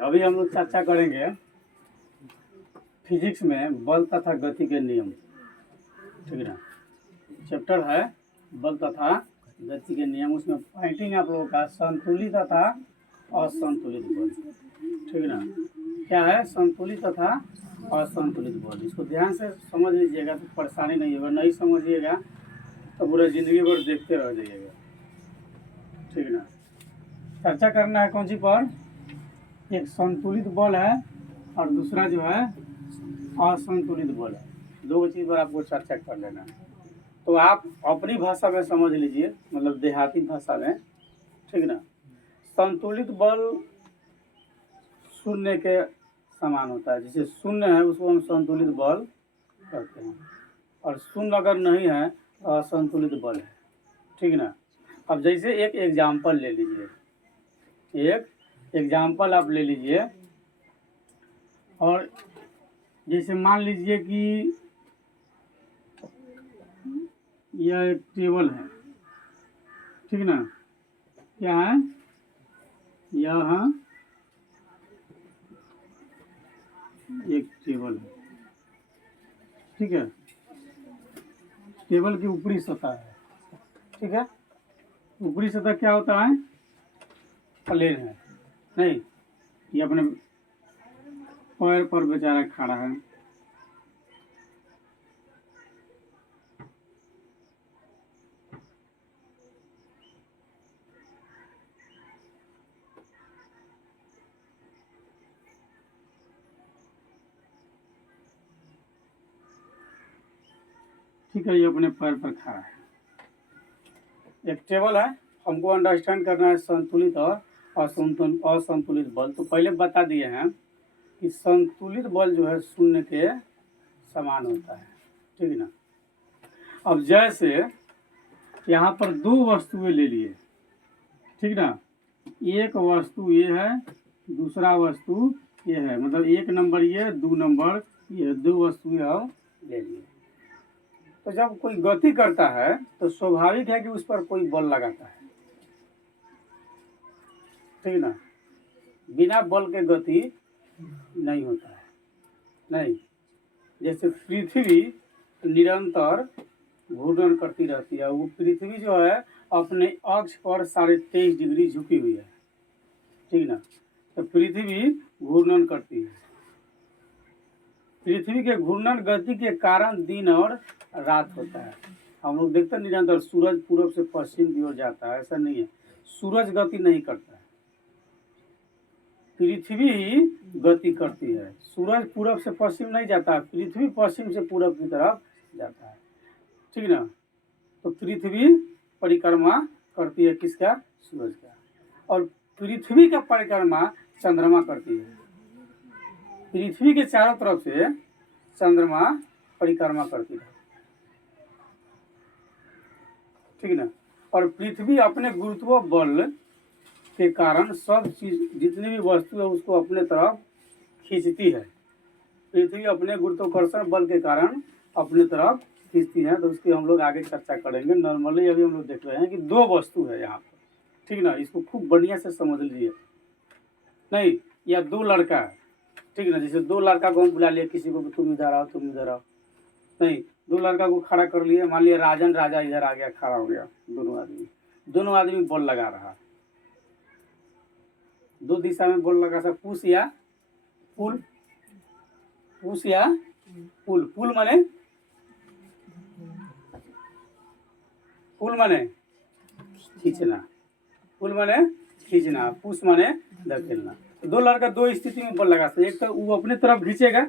अभी हम लोग चर्चा करेंगे फिजिक्स में बल तथा गति के नियम। ठीक है ना, चैप्टर है बल तथा गति के नियम। उसमें पॉइंटिंग आप लोगों का संतुलित तथा असंतुलित बल। ठीक है ना, क्या है संतुलित तथा असंतुलित बल। इसको ध्यान से समझ लीजिएगा तो परेशानी नहीं होगा, नहीं समझिएगा तो पूरा जिंदगी भर देखते रह जाइएगा। ठीक है ना, चर्चा करना है कौन सी पर, एक संतुलित बल है और दूसरा जो है असंतुलित बल है। दो चीज़ पर आपको चर्चा कर लेना है। तो आप अपनी भाषा में समझ लीजिए, मतलब देहाती भाषा में। ठीक ना, संतुलित बल शून्य के समान होता है। जैसे शून्य है उसको हम संतुलित बल कहते हैं, और शून्य अगर नहीं है तो असंतुलित बल है। ठीक ना, अब जैसे एक एग्जाम्पल ले लीजिए, एक एग्जाम्पल आप ले लीजिए। और जैसे मान लीजिए कि यह एक टेबल है। ठीक ना, क्या है, यह एक टेबल है। ठीक है, टेबल की ऊपरी सतह है। ठीक है, ऊपरी सतह क्या होता है, प्लेन है। नहीं, ये अपने पैर पर बेचारा खड़ा है। ठीक है, ये अपने पैर पर खड़ा है। एक टेबल है, हमको अंडरस्टैंड करना है संतुलित और असंतुलित बल। तो पहले बता दिए हैं कि संतुलित बल जो है शून्य के समान होता है। ठीक है ना, अब जैसे यहाँ पर दो वस्तुएं ले लिए। ठीक ना, एक वस्तु ये है, दूसरा वस्तु ये है, मतलब एक नंबर ये, दो नंबर ये, दो वस्तुएं हम ले लिए। तो जब कोई गति करता है तो स्वाभाविक है कि उस पर कोई बल लगाता है। ठीक ना, बिना बल के गति नहीं होता है। नहीं, जैसे पृथ्वी निरंतर घूर्णन करती रहती है, वो पृथ्वी जो है अपने अक्ष पर 23.5 डिग्री झुकी हुई है। ठीक ना, तो पृथ्वी घूर्णन करती है। पृथ्वी के घूर्णन गति के कारण दिन और रात होता है। हम लोग देखते हैं निरंतर सूरज पूर्व से पश्चिम की ओर जाता है, ऐसा नहीं है। सूरज गति नहीं करता है, पृथ्वी ही गति करती है। सूरज पूर्व से पश्चिम नहीं जाता है, पृथ्वी पश्चिम से पूर्व की तरफ जाता है। ठीक ना, तो पृथ्वी परिक्रमा करती है किसका, सूरज का। और पृथ्वी का परिक्रमा चंद्रमा करती है। पृथ्वी के चारों तरफ से चंद्रमा परिक्रमा करती है। ठीक ना, और पृथ्वी अपने गुरुत्व बल के कारण सब चीज जितनी भी वस्तु है उसको अपने तरफ खींचती है। पृथ्वी अपने गुरुत्वाकर्षण बल के कारण अपने तरफ खींचती है। तो उसकी हम लोग आगे चर्चा करेंगे। नॉर्मली अभी हम लोग देख रहे हैं कि दो वस्तु है यहाँ पर। ठीक ना, इसको खूब बढ़िया से समझ लीजिए। नहीं, या दो लड़का है। ठीक ना, जैसे दो लड़का को हम बुला लिए किसी को, तुम इधर आओ तुम इधर आओ। नहीं, दो लड़का को खड़ा कर लिए, मान लिया राजन राजा इधर आ गया, खड़ा हो गया। दोनों आदमी बॉल लगा रहा, दो दिशा में बॉल लगा सा, पुश या पुल, पुश या पुल। पुल माने, पुल माने खींचना, पुल माने खींचना, पुश माने धकेलना। तो दो लड़का दो स्थिति में बॉल लगा सकते, एक तो वो अपने तरफ खींचेगा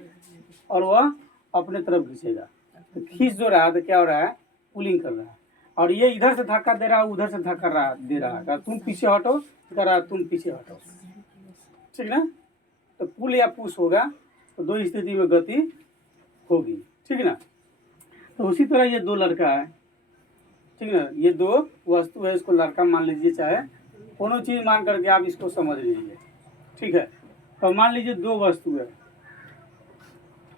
और वह अपने तरफ खींचेगा। तो खींच जो रहा है तो क्या हो रहा है, पुलिंग कर रहा है। और ये इधर से धक्का दे रहा है, उधर से धक्का दे रहा है, तुम पीछे हटो, कर रहा तुम पीछे हटो। ठीक ना, तो पुल या पुश होगा तो दो स्थिति में गति होगी। ठीक ना, तो उसी तरह ये दो लड़का है। ठीक ना, ये दो वस्तु है, इसको लड़का मान लीजिए, चाहे कोनो चीज मान करके आप इसको समझ लीजिए। ठीक है, तो मान लीजिए दो वस्तु है,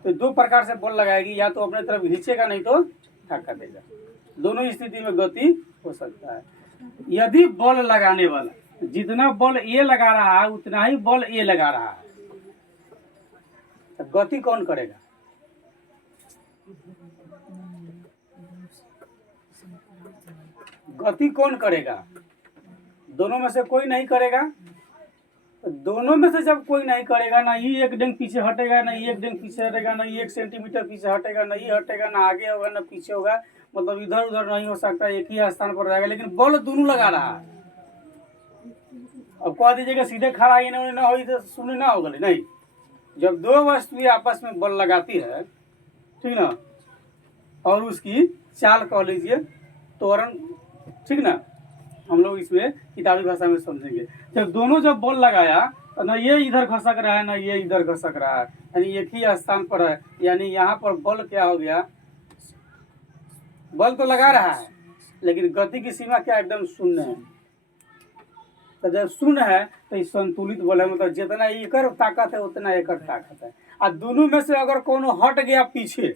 तो दो प्रकार से बल लगाएगी, या तो अपने तरफ खींचेगा नहीं तो धक्का देगा। दोनों स्थिति में गति हो सकता है। यदि बल लगाने वाला जितना बल ये लगा रहा है उतना ही बल ये लगा रहा है, गति कौन करेगा? गति कौन करेगा? दोनों में से कोई नहीं करेगा। दोनों में से जब कोई नहीं करेगा, ना ये एक डेंग पीछे हटेगा, ना ये एक डेंग पीछे हटेगा, ना ये 1 सेंटीमीटर पीछे हटेगा, ना ये हटेगा, ना आगे होगा ना पीछे होगा, मतलब इधर उधर नहीं हो सकता, एक ही स्थान पर रहेगा, लेकिन बल दोनों लगा रहा है। अब कह दीजिएगा सीधे खड़ा ही नहीं ना हो तो सुने ना होगा, नहीं। जब दो वस्तुएं आपस में बल लगाती है, ठीक ना, और उसकी चाल कह लीजिए त्वरण, ठीक ना, हम लोग इसमें किताबी भाषा में समझेंगे। जब दोनों जब बल लगाया तो ना ये इधर खसक रहा है ना ये इधर खसक रहा है, यानी एक ही स्थान पर है, यानी यहाँ पर बल क्या हो गया? बल तो लगा रहा है लेकिन गति की सीमा क्या एकदम शून्य है। तो जब शून्य है तो इस संतुलित बल है, मतलब जितना एकर ताकत है उतना एकर ताकत है। और दोनों में से अगर कोनो हट गया पीछे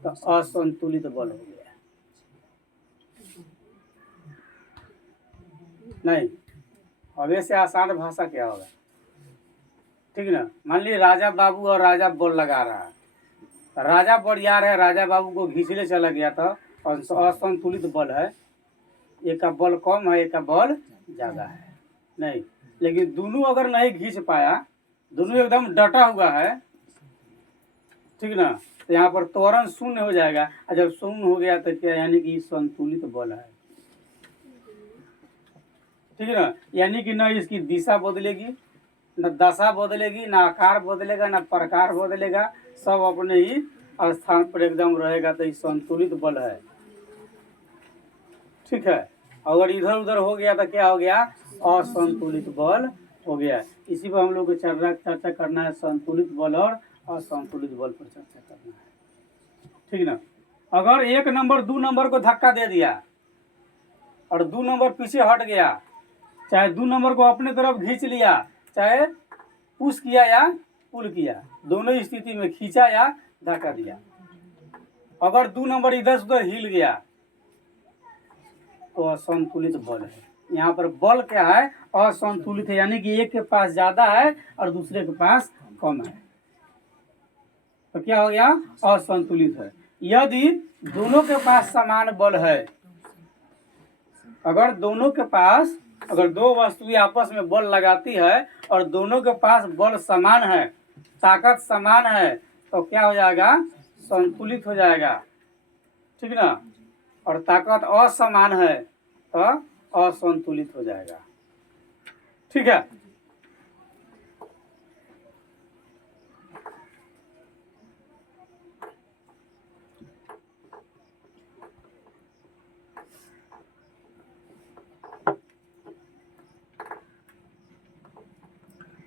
तो असंतुलित बल हो गया। नहीं, अब ऐसे आसान भाषा क्या होगा, ठीक ना। मान लीजिए राजा बाबू और राजा बल लगा रहा है, राजा बरियार है, राजा बाबू को घींचने चला गया था, और असंतुलित बल है, एक का बल कम है एक का बल ज़्यादा है, नहीं, लेकिन दोनों अगर नहीं खींच पाया, दोनों एकदम डटा हुआ है, ठीक ना, तो यहाँ पर त्वरण शून्य हो जाएगा। और जब शून्य हो गया तो क्या, यानी कि संतुलित बल है, ठीक है ना। यानी कि न इसकी दिशा बदलेगी, न दशा बदलेगी, न आकार बदलेगा, न प्रकार बदलेगा, सब अपने ही स्थान पर एकदम रहेगा, तो ये संतुलित बल है, ठीक है। अगर इधर उधर हो गया तो क्या हो गया? असंतुलित बल हो गया। इसी पर हम लोग को चर्चा करना है, संतुलित बल और असंतुलित बल पर चर्चा करना है, ठीक ना। अगर 1 नंबर 2 नंबर को धक्का दे दिया और 2 नंबर पीछे हट गया, चाहे 2 नंबर को अपने तरफ खींच लिया, चाहे पुश किया या पुल किया, दोनों स्थिति में खींचा या धक्का दिया, अगर 2 नंबर इधर से उधर हिल गया तो असंतुलित बल है। यहाँ पर बल क्या है? असंतुलित है, यानी कि एक के पास ज्यादा है और दूसरे के पास कम है, तो क्या हो गया? असंतुलित है। यदि दोनों के पास समान बल है, अगर दोनों के पास, अगर दो वस्तुएं आपस में बल लगाती है और दोनों के पास बल समान है, ताकत समान है, तो क्या हो जाएगा? संतुलित हो जाएगा, ठीक ना। और ताकत असमान है तो असंतुलित हो जाएगा, ठीक है।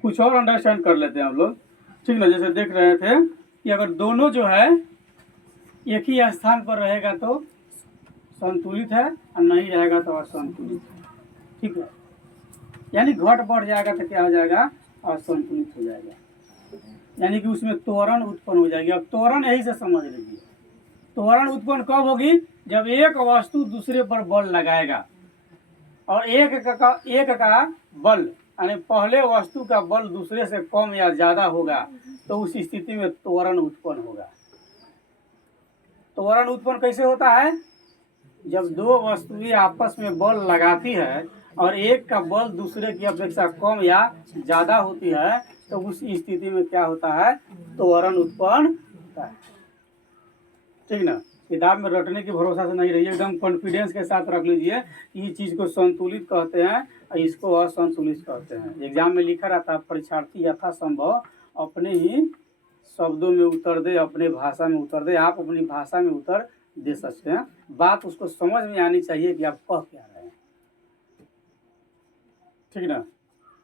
कुछ और अंडरस्टैंड कर लेते हैं हम लोग, ठीक ना। जैसे देख रहे थे कि अगर दोनों जो है एक ही स्थान पर रहेगा तो संतुलित है और नहीं रहेगा तो असंतुलित है, ठीक है। यानी घट बढ़ जाएगा तो क्या हो जाएगा? असंतुलित हो जाएगा, यानी कि उसमें त्वरण उत्पन्न हो जाएगी। अब त्वरण यही से समझ लीजिए, त्वरण उत्पन्न कब होगी? जब एक वस्तु दूसरे पर बल लगाएगा और एक का बल, यानी पहले वस्तु का बल दूसरे से कम या ज्यादा होगा, तो उस स्थिति में त्वरण उत्पन्न होगा। त्वरण उत्पन्न कैसे होता है? जब दो वस्तुएं आपस में बल लगाती है और एक का बल दूसरे की अपेक्षा कम या ज्यादा होती है, तो उस स्थिति में क्या होता है? त्वरण उत्पन्न होता है, ठीक ना। किताब में रटने की भरोसा से नहीं रहिए, एकदम कॉन्फिडेंस के साथ रख लीजिए कि इस चीज को संतुलित कहते हैं और इसको असंतुलित कहते हैं। एग्जाम में लिखा रहता है, परीक्षार्थी यथासंभव अपने ही शब्दों में उत्तर दे, अपने भाषा में उत्तर दे। आप अपनी भाषा में उत्तर दे सकते हैं, बात उसको समझ में आनी चाहिए कि आप कह क्या रहे हैं, ठीक ना।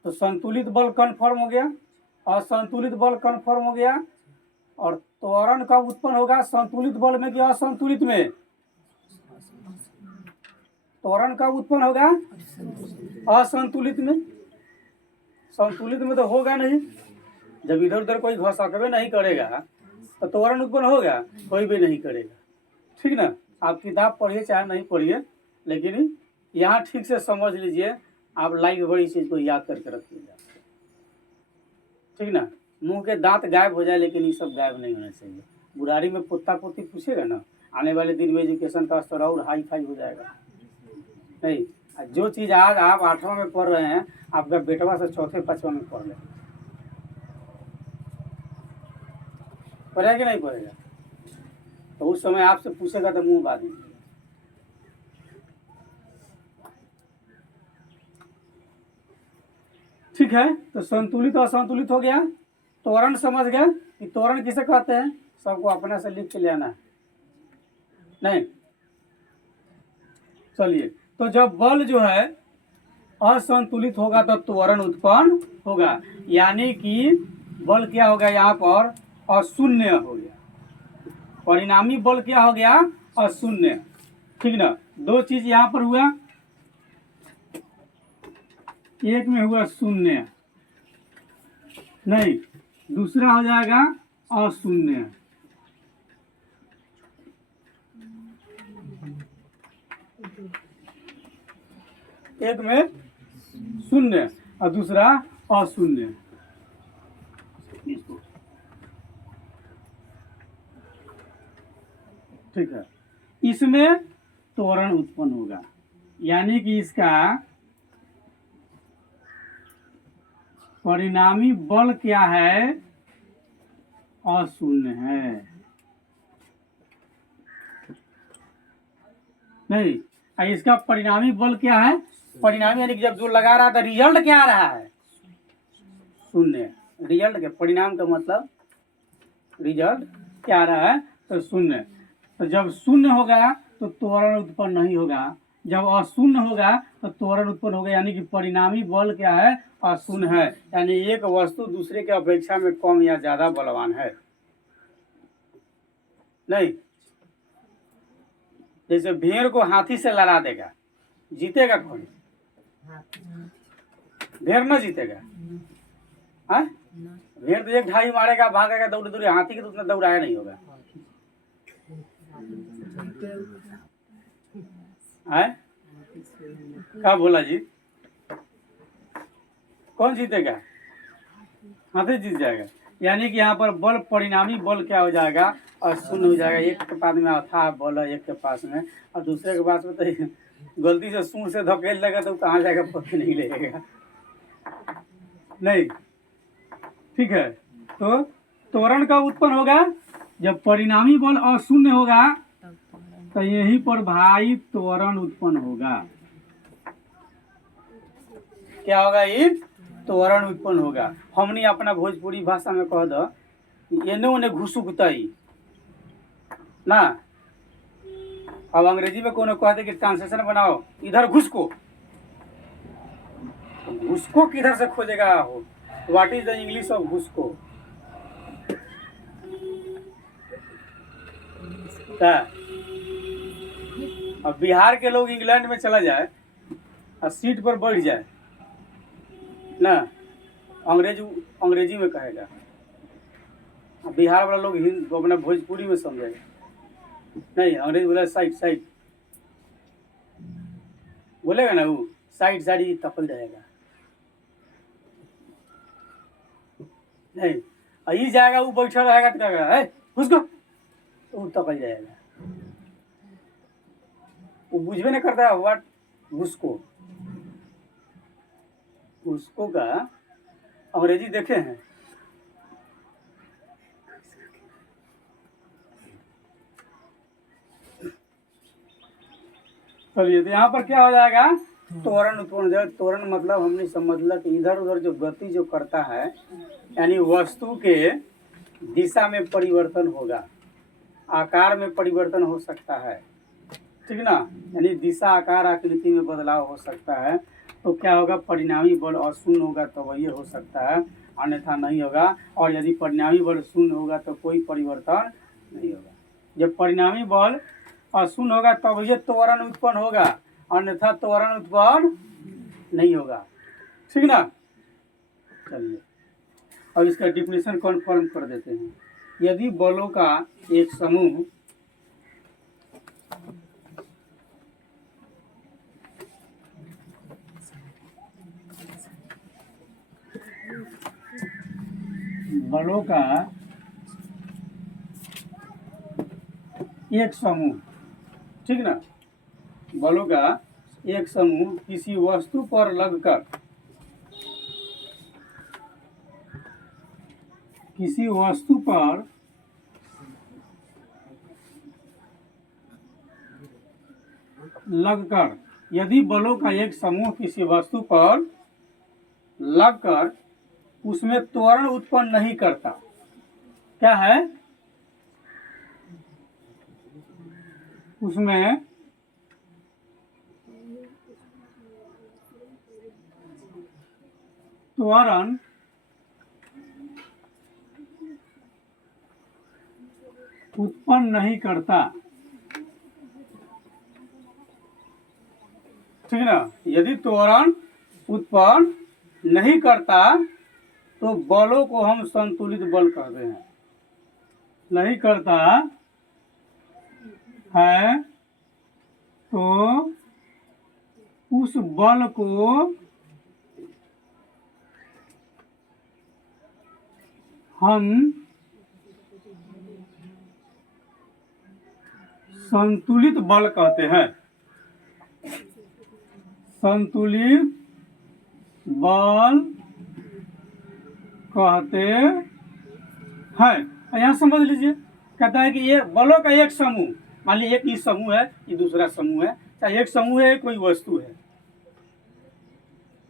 तो संतुलित बल कन्फर्म हो गया, असंतुलित बल कन्फर्म हो गया। और त्वरण कब उत्पन्न होगा? संतुलित बल में कि असंतुलित में? त्वरण कब उत्पन्न होगा? असंतुलित में। संतुलित में तो होगा नहीं, जब इधर उधर कोई घसकबे नहीं करेगा तो त्वरण उत्पन्न होगा? कोई भी नहीं करेगा, ठीक ना। आप किताब पढ़िए चाहे नहीं पढ़िए, लेकिन यहाँ ठीक से समझ लीजिए, आप लाइव बड़ी चीज को याद करके रखिएगा, ठीक ना। मुंह के दांत गायब हो जाए, लेकिन ये सब गायब नहीं होना चाहिए। बुढ़ारी में पोता पोती पूछेगा ना, आने वाले दिन में एजुकेशन का स्तर और हाई फाई हो जाएगा। नहीं, जो चीज़ आज आप 8वां में पढ़ रहे हैं, आपका बेटवा से 4थे-5वां में पढ़ ले, पढ़ेगा कि नहीं पढ़ेगा? तो उस समय आपसे पूछेगा तो मुंह बांध दीजिए। ठीक है, तो संतुलित और असंतुलित हो गया। त्वरण समझ गए कि त्वरण किसे कहते हैं? सबको अपने से लिख के ले आना है। नहीं, चलिए, तो जब बल जो है असंतुलित होगा तो त्वरण उत्पन्न होगा, यानी कि बल क्या हो गया यहाँ पर? अशून्य हो गया। परिणामी बल क्या हो गया? अशून्य। ठीक ना? दो चीज यहाँ पर हुआ, एक में हुआ शून्य, नहीं, दूसरा हो जाएगा अशून्य। एक में शून्य और दूसरा अशून्य। ठीक है, इसमें त्वरण उत्पन्न होगा, यानी कि इसका परिणामी बल क्या है? अशून्य है। नहीं, इसका परिणामी बल क्या है? परिणामी यानी कि जब जो लगा रहा था, रिजल्ट क्या आ रहा है? शून्य। रिजल्ट के परिणाम का मतलब रिजल्ट क्या आ रहा है? तो शून्य। तो जब शून्य होगा तो त्वरण उत्पन्न नहीं होगा, जब अशून्य होगा तो त्वरण उत्पन्न होगा, यानी कि परिणामी बल क्या है? अशून्य है, यानी एक वस्तु दूसरे के अपेक्षा में कम या ज्यादा बलवान है। नहीं, जैसे भेड़ को हाथी से लड़ा देगा, जीतेगा कौन? भेड़ न जीतेगा। हाँ, भेड़ तो एक ढाई मारेगा, भागेगा, दौड़ दौड़े, हाथी के तो उतना दौड़ाया नहीं होगा। क्या बोला जी? कौन जीतेगा? हाथी जीत जाएगा, यानी कि यहाँ पर बल, परिणामी बल क्या हो जाएगा? अशून्य हो जाएगा। एक के पास में अथाह बल है, एक के पास में, और दूसरे के पास में तो गलती से सूंड से धकेल देगा तो कहाँ जाएगा पता नहीं लगेगा। नहीं, ठीक है, तो त्वरण का उत्पन्न होगा जब परिणामी बल अशून्य होगा, तो यहीं पर भाई त्वरण उत्पन्न होगा। क्या होगा? ये त्वरण उत्पन्न होगा। हमने अपना भोजपुरी भाषा में कह दो, एने ओने घुसुकतई ना। अब अंग्रेजी में कोनो कहते कि ट्रांसलेशन बनाओ, इधर घुसको, घुसको किधर से खोजेगा हो? What is the English of घुसको? क्या? अब बिहार के लोग इंग्लैंड में चला जाए और सीट पर बैठ जाए ना, अंग्रेजी में कहेगा, बिहार वाला लोग हिंदी अपना भोजपुरी में समझेगा। नहीं, अंग्रेजी बोला साइड साइड बोलेगा ना, वो साइड साइड तपल जाएगा। नहीं, यही जाएगा, वो बैठा रहेगा तो कहेगा उसको, तो वो तपल जाएगा। वो बुझबे नहीं करता है व्हाट घुसको। उसको का अंग्रेजी देखे हैं? चलिए, तो यहाँ पर क्या हो जाएगा? त्वरण उत्पन्न हो जाएगा। त्वरण मतलब हमने समझ लिया कि इधर उधर जो गति जो करता है, यानी वस्तु के दिशा में परिवर्तन होगा, आकार में परिवर्तन हो सकता है, ठीक ना, यानी दिशा, आकार, आकृति में बदलाव हो सकता है। तो क्या होगा? परिणामी बल अशून्य होगा तो वही हो सकता है, अन्यथा नहीं होगा। और यदि परिणामी बल शून्य होगा तो कोई परिवर्तन नहीं होगा। जब परिणामी बल अशून्य होगा तब ये त्वरण उत्पन्न होगा, अन्यथा त्वरण उत्पन्न नहीं होगा। ठीक ना? चलिए, अब इसका डिफिनेशन कन्फर्म कर देते हैं। यदि बलों का एक समूह बलों का एक समूह, ठीक ना, बलों का एक समूह किसी वस्तु पर लगकर, किसी वस्तु पर लगकर, यदि बलों का एक समूह किसी वस्तु पर लगकर उसमें त्वरण उत्पन्न नहीं करता, क्या है, उसमें त्वरण उत्पन्न नहीं करता, ठीक ना, यदि त्वरण उत्पन्न नहीं करता तो बलों को हम संतुलित बल कहते हैं। नहीं करता है तो उस बल को हम संतुलित बल कहते हैं। संतुलित बल कहते हैं। यहाँ समझ लीजिए, कहता है कि ये बलों का एक समूह, मान लीजिए एक ही समूह है, ये दूसरा समूह है, चाहे एक समूह है कोई वस्तु है,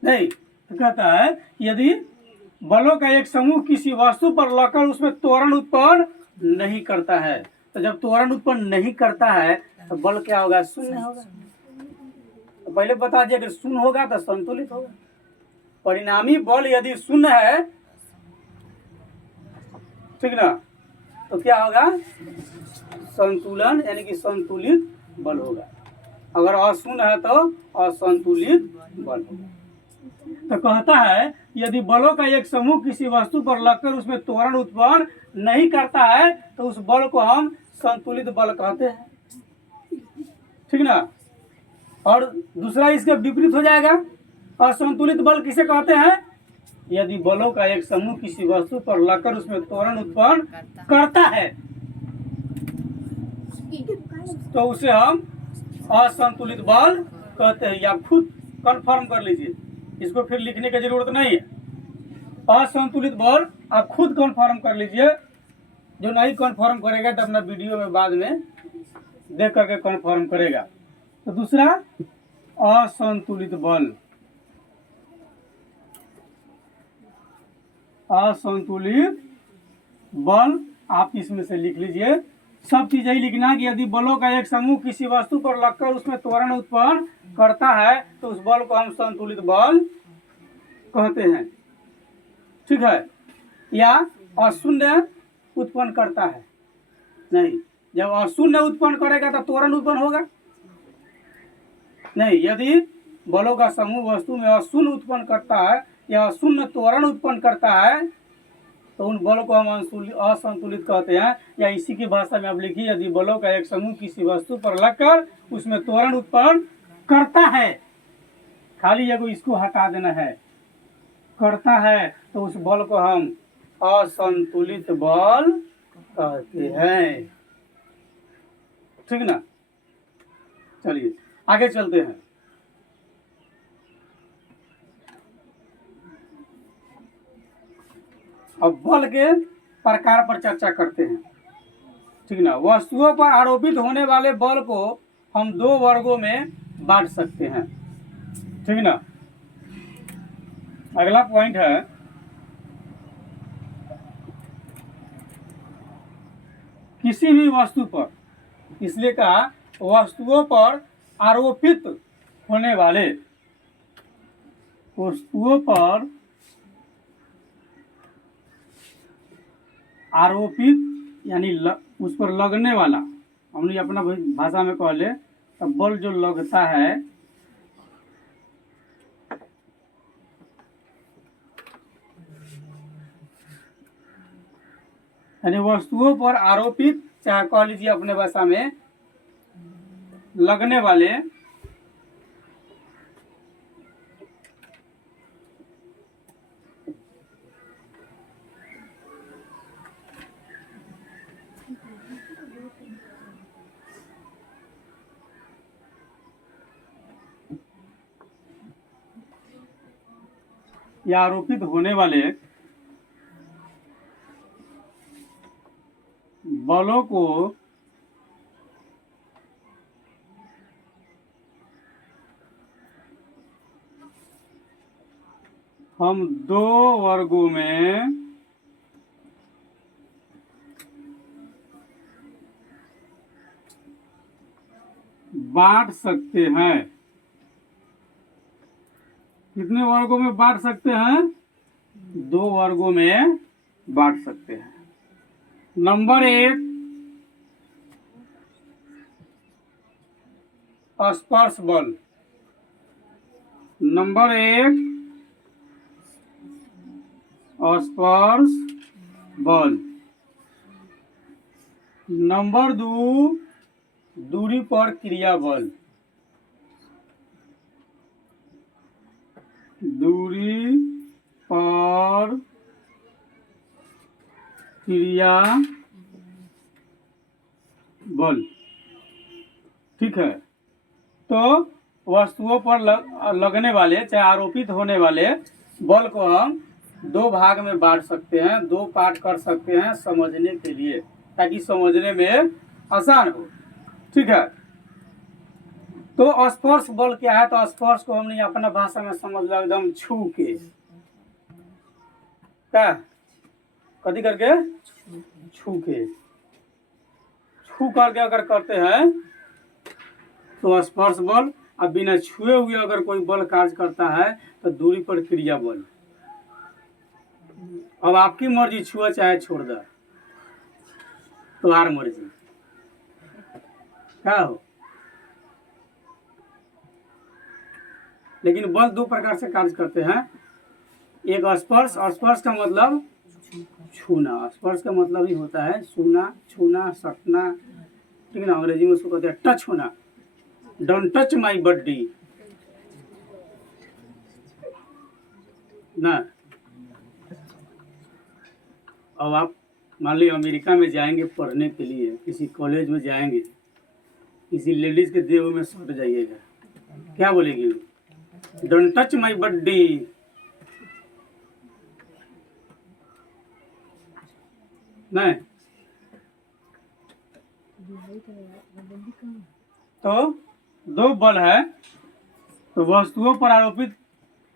नहीं, तो कहता है यदि बलों का एक समूह किसी वस्तु पर लगकर उसमें त्वरण उत्पन्न नहीं करता है, तो जब त्वरण उत्पन्न नहीं करता है तो बल क्या होगा, शून्य होगा। तो पहले बता दिया कि शून्य होगा तो संतुलित होगा। परिणामी बल यदि शून्य है, ठीक ना, तो क्या होगा, संतुलन यानी कि संतुलित बल होगा। अगर अशून्य है तो असंतुलित बल होगा। तो कहता है यदि बलों का एक समूह किसी वस्तु पर लगकर उसमें त्वरण उत्पन्न नहीं करता है तो उस बल को हम संतुलित बल कहते हैं, ठीक ना। और दूसरा इसके विपरीत हो जाएगा, असंतुलित बल किसे कहते हैं, यदि बलों का एक समूह किसी वस्तु पर लगकर उसमें त्वरण उत्पन्न करता है तो उसे हम असंतुलित बल कहते हैं। या खुद कंफर्म कर लीजिए, इसको फिर लिखने की जरूरत नहीं है। असंतुलित बल आप खुद कंफर्म कर लीजिए, जो नहीं कंफर्म करेगा तो अपना वीडियो में बाद में देख करके कंफर्म करेगा। तो दूसरा असंतुलित बल, असंतुलित बल आप इसमें से लिख लीजिए। सब चीज यही लिखना कि यदि बलों का एक समूह किसी वस्तु पर लगकर उसमें त्वरण उत्पन्न करता है तो उस बल को हम संतुलित बल कहते हैं, ठीक है। या अशून्य उत्पन्न करता है, नहीं, जब अशून्य उत्पन्न करेगा तो त्वरण उत्पन्न होगा, नहीं, यदि बलों का समूह वस्तु में अशून्य उत्पन्न करता है या अशून्य त्वरण उत्पन्न करता है तो उन बलों को हम असंतुलित कहते हैं। या इसी की भाषा में आप लिखिए, यदि बलों का एक समूह किसी वस्तु पर लगकर उसमें त्वरण उत्पन्न करता है, खाली ये को इसको हटा देना है, करता है, तो उस बल को हम असंतुलित बल कहते हैं, ठीक ना। चलिए आगे चलते हैं। अब बल के प्रकार पर चर्चा करते हैं, ठीक ना। वस्तुओं पर आरोपित होने वाले बल को हम दो वर्गों में बांट सकते हैं, ठीक ना। अगला पॉइंट है किसी भी वस्तु पर, इसलिए कहा वस्तुओं पर आरोपित होने वाले, वस्तुओं पर आरोपित यानी उस पर लगने वाला, हमने अपना भाषा में कह ले तो बल जो लगता है यानी वस्तुओं पर आरोपित, चाहे कह लीजिए अपने भाषा में लगने वाले या आरोपित होने वाले बलों को हम दो वर्गों में बांट सकते हैं। कितने वर्गों में बांट सकते हैं? 2 वर्गों में बांट सकते हैं। नंबर 1, स्पर्श बल। नंबर 1, स्पर्श बल। नंबर 2, दूरी पर क्रिया बल। दूरी पर क्रिया बल। ठीक है, तो वस्तुओं पर लगने वाले चाहे आरोपित होने वाले बल को हम 2 भाग में बांट सकते हैं, 2 पार्ट कर सकते हैं समझने के लिए, ताकि समझने में आसान हो। ठीक है, तो स्पर्श बल क्या है? तो स्पर्श को हमने अपना भाषा में समझ लो एकदम छू के, क्या कथी करके? छू के, छू करके अगर करते हैं तो स्पर्श बल। अब बिना छुए हुए अगर कोई बल कार्य करता है तो दूरी पर क्रिया बल। अब आपकी मर्जी, छुआ चाहे छोड़ दे, तुम्हार मर्जी, क्या हो। लेकिन बल 2 प्रकार से कार्य करते हैं। एक स्पर्श, स्पर्श का मतलब छूना। स्पर्श का मतलब ही होता है छूना, छूना, सटना। ठीक है ना, अंग्रेजी में उसको कहते हैं टच होना। डोंट टच माई बॉडी ना। अब आप मान लीजिए अमेरिका में जाएंगे पढ़ने के लिए, किसी कॉलेज में जाएंगे, किसी लेडीज के देह में सट जाइएगा, क्या बोलेगी वो? Don't touch my body. नहीं तो 2 बल है, तो वस्तुओं पर आरोपित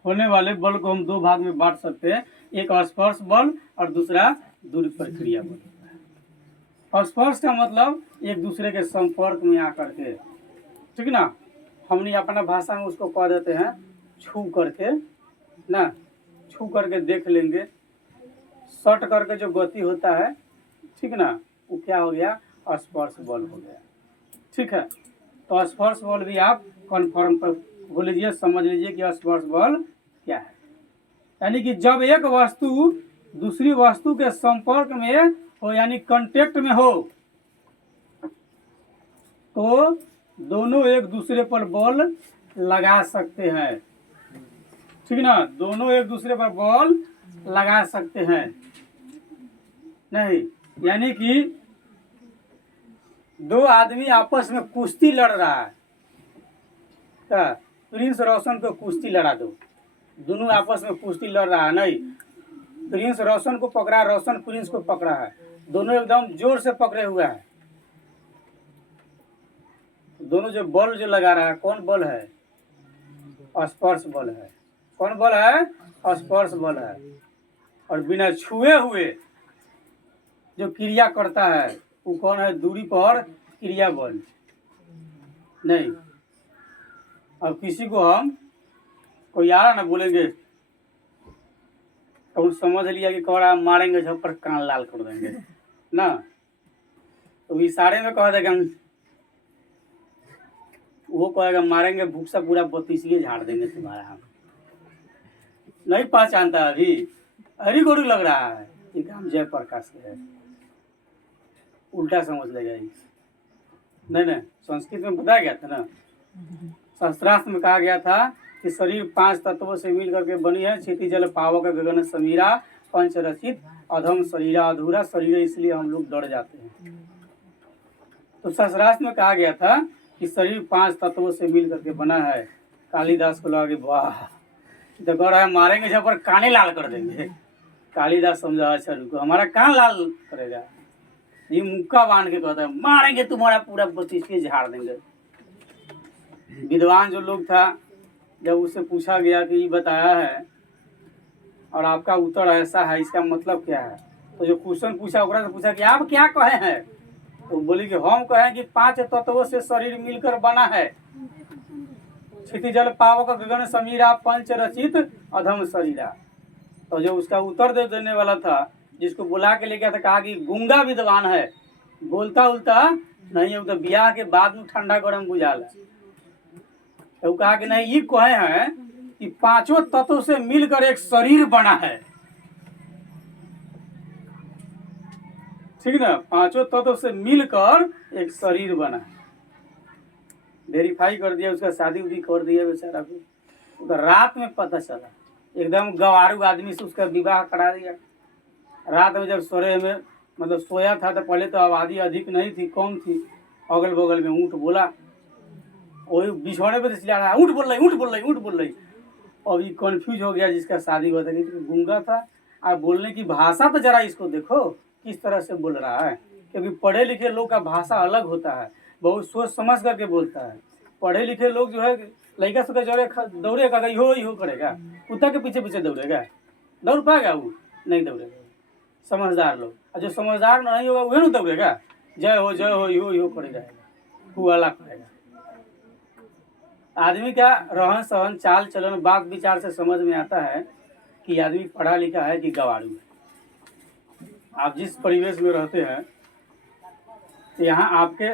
होने वाले बल को हम 2 भाग में बांट सकते हैं। एक स्पर्श बल और दूसरा दूरी पर क्रिया बल। स्पर्श का मतलब एक दूसरे के संपर्क में आकर के, ठीक ना, हमने अपना भाषा में उसको कह देते हैं छू करके ना। छू करके देख लेंगे, सट करके जो गति होता है, ठीक ना, वो क्या हो गया? स्पर्श बल हो गया। ठीक है, तो स्पर्श बल भी आप कन्फर्म पर बोल लीजिए, समझ लीजिए कि स्पर्श बल क्या है। यानी कि जब एक वस्तु दूसरी वस्तु के संपर्क में हो, यानी कांटेक्ट में हो, तो दोनों एक दूसरे पर बल लगा सकते हैं। ठीक ना, दोनों एक दूसरे पर बल लगा सकते हैं। नहीं, यानी कि 2 आदमी आपस में कुश्ती लड़ रहा है, क्या प्रिंस रोशन को कुश्ती लड़ा दो, दोनों आपस में कुश्ती लड़ रहा है। नहीं, प्रिंस रोशन को पकड़ा, रोशन प्रिंस को पकड़ा है, दोनों एकदम जोर से पकड़े हुए हैं। दोनों जो बल जो लगा रहा है, कौन बल है? स्पर्श बल है। कौन बल है? स्पर्श बल है। और बिना छुए हुए जो क्रिया करता है वो कौन है? दूरी पर क्रिया बल। नहीं, अब किसी को हम कोई आ रहा ना बोलेंगे तो समझ लिया कि कह रहा मारेंगे झप्पर कान लाल कर देंगे ना, तो इशारे में कह देगा, वो कहेगा मारेंगे भूसा पूरा 32 झाड़ देंगे तुम्हारा। हम नहीं पहचानता अभी, हरी गोरू लग रहा है कि काम जयप्रकाश के है, उल्टा समझ लेगा। नहीं नहीं, संस्कृत में बताया गया था ना, शास्त्रार्थ में कहा गया था कि शरीर 5 तत्वों से मिल करके बनी है। क्षिति जल पावक गगन समीरा, पंच रचित अधम शरीरा अधूरा शरीर, इसलिए हम लोग डर जाते हैं। तो शास्त्रार्थ में कहा गया था कि शरीर 5 तत्वों से मिल करके बना है। कालिदास को लगा कि वाह तो कह रहा है मारेंगे जब पर काने लाल कर देंगे। कालिदास समझा अच्छा रुको हमारा कान लाल करेगा, ये मुक्का बांध के कहता है मारेंगे तुम्हारा पूरा 32 के झाड़ देंगे। विद्वान जो लोग था जब उससे पूछा गया कि ये बताया है और आपका उत्तर ऐसा है, इसका मतलब क्या है? तो जो क्वेश्चन पूछा ओकरा से पूछा कि आप क्या कहे हैं? तो बोली कि हम कहें कि 5 तत्वों से शरीर मिलकर बना है, क्षिति जल पावक गगन समीरा पंच रचित अधम शरीरा। तो जो उसका उत्तर दे देने वाला था जिसको बुला के ले गया था, कहा कि गूंगा विद्वान है, बोलता उलता नहीं है, तो ब्याह के बाद में ठंडा गर्म बुझाला। तो कहा कि नहीं ये कहे हैं कि 5 तत्वों से मिलकर एक शरीर बना है, ठीक ना, 5 तत्वों से मिलकर एक शरीर बना है। वेरीफाई कर दिया, उसका शादी उदी कर दिया बेचारा को, तो रात में पता चला, एकदम गवारू आदमी से उसका विवाह करा दिया। रात में जब सोरे में मतलब सोया था तो पहले तो आबादी अधिक नहीं थी, कम थी, अगल बगल में ऊँट बोला, वही बिछौने पे चिल्ला रहा है ऊँट बोल रही ऊँट बोल रही ऊँट बोल रही। अभी कंफ्यूज हो गया जिसका शादी हुआ था कि गूंगा था, आप बोलने की भाषा तो जरा इसको देखो किस तरह से बोल रहा है, क्योंकि पढ़े लिखे लोग का भाषा अलग होता है, बहुत सोच समझ करके बोलता है। पढ़े लिखे लोग जो है लड़का से जोरे दौड़ेगा इहो करेगा, कुत्ता के पीछे पीछे दौड़ेगा, दौड़ पाएगा वो नहीं दौड़ेगा। समझदार लोग, और जो समझदार नहीं होगा वही ना दौड़ेगा, जय हो इहो करे जाएगा, हुआला करेगा। आदमी का रहन सहन चाल चलन बात विचार से समझ में आता है कि आदमी पढ़ा लिखा है कि गवारू है। आप जिस परिवेश में रहते हैं तो यहाँ आपके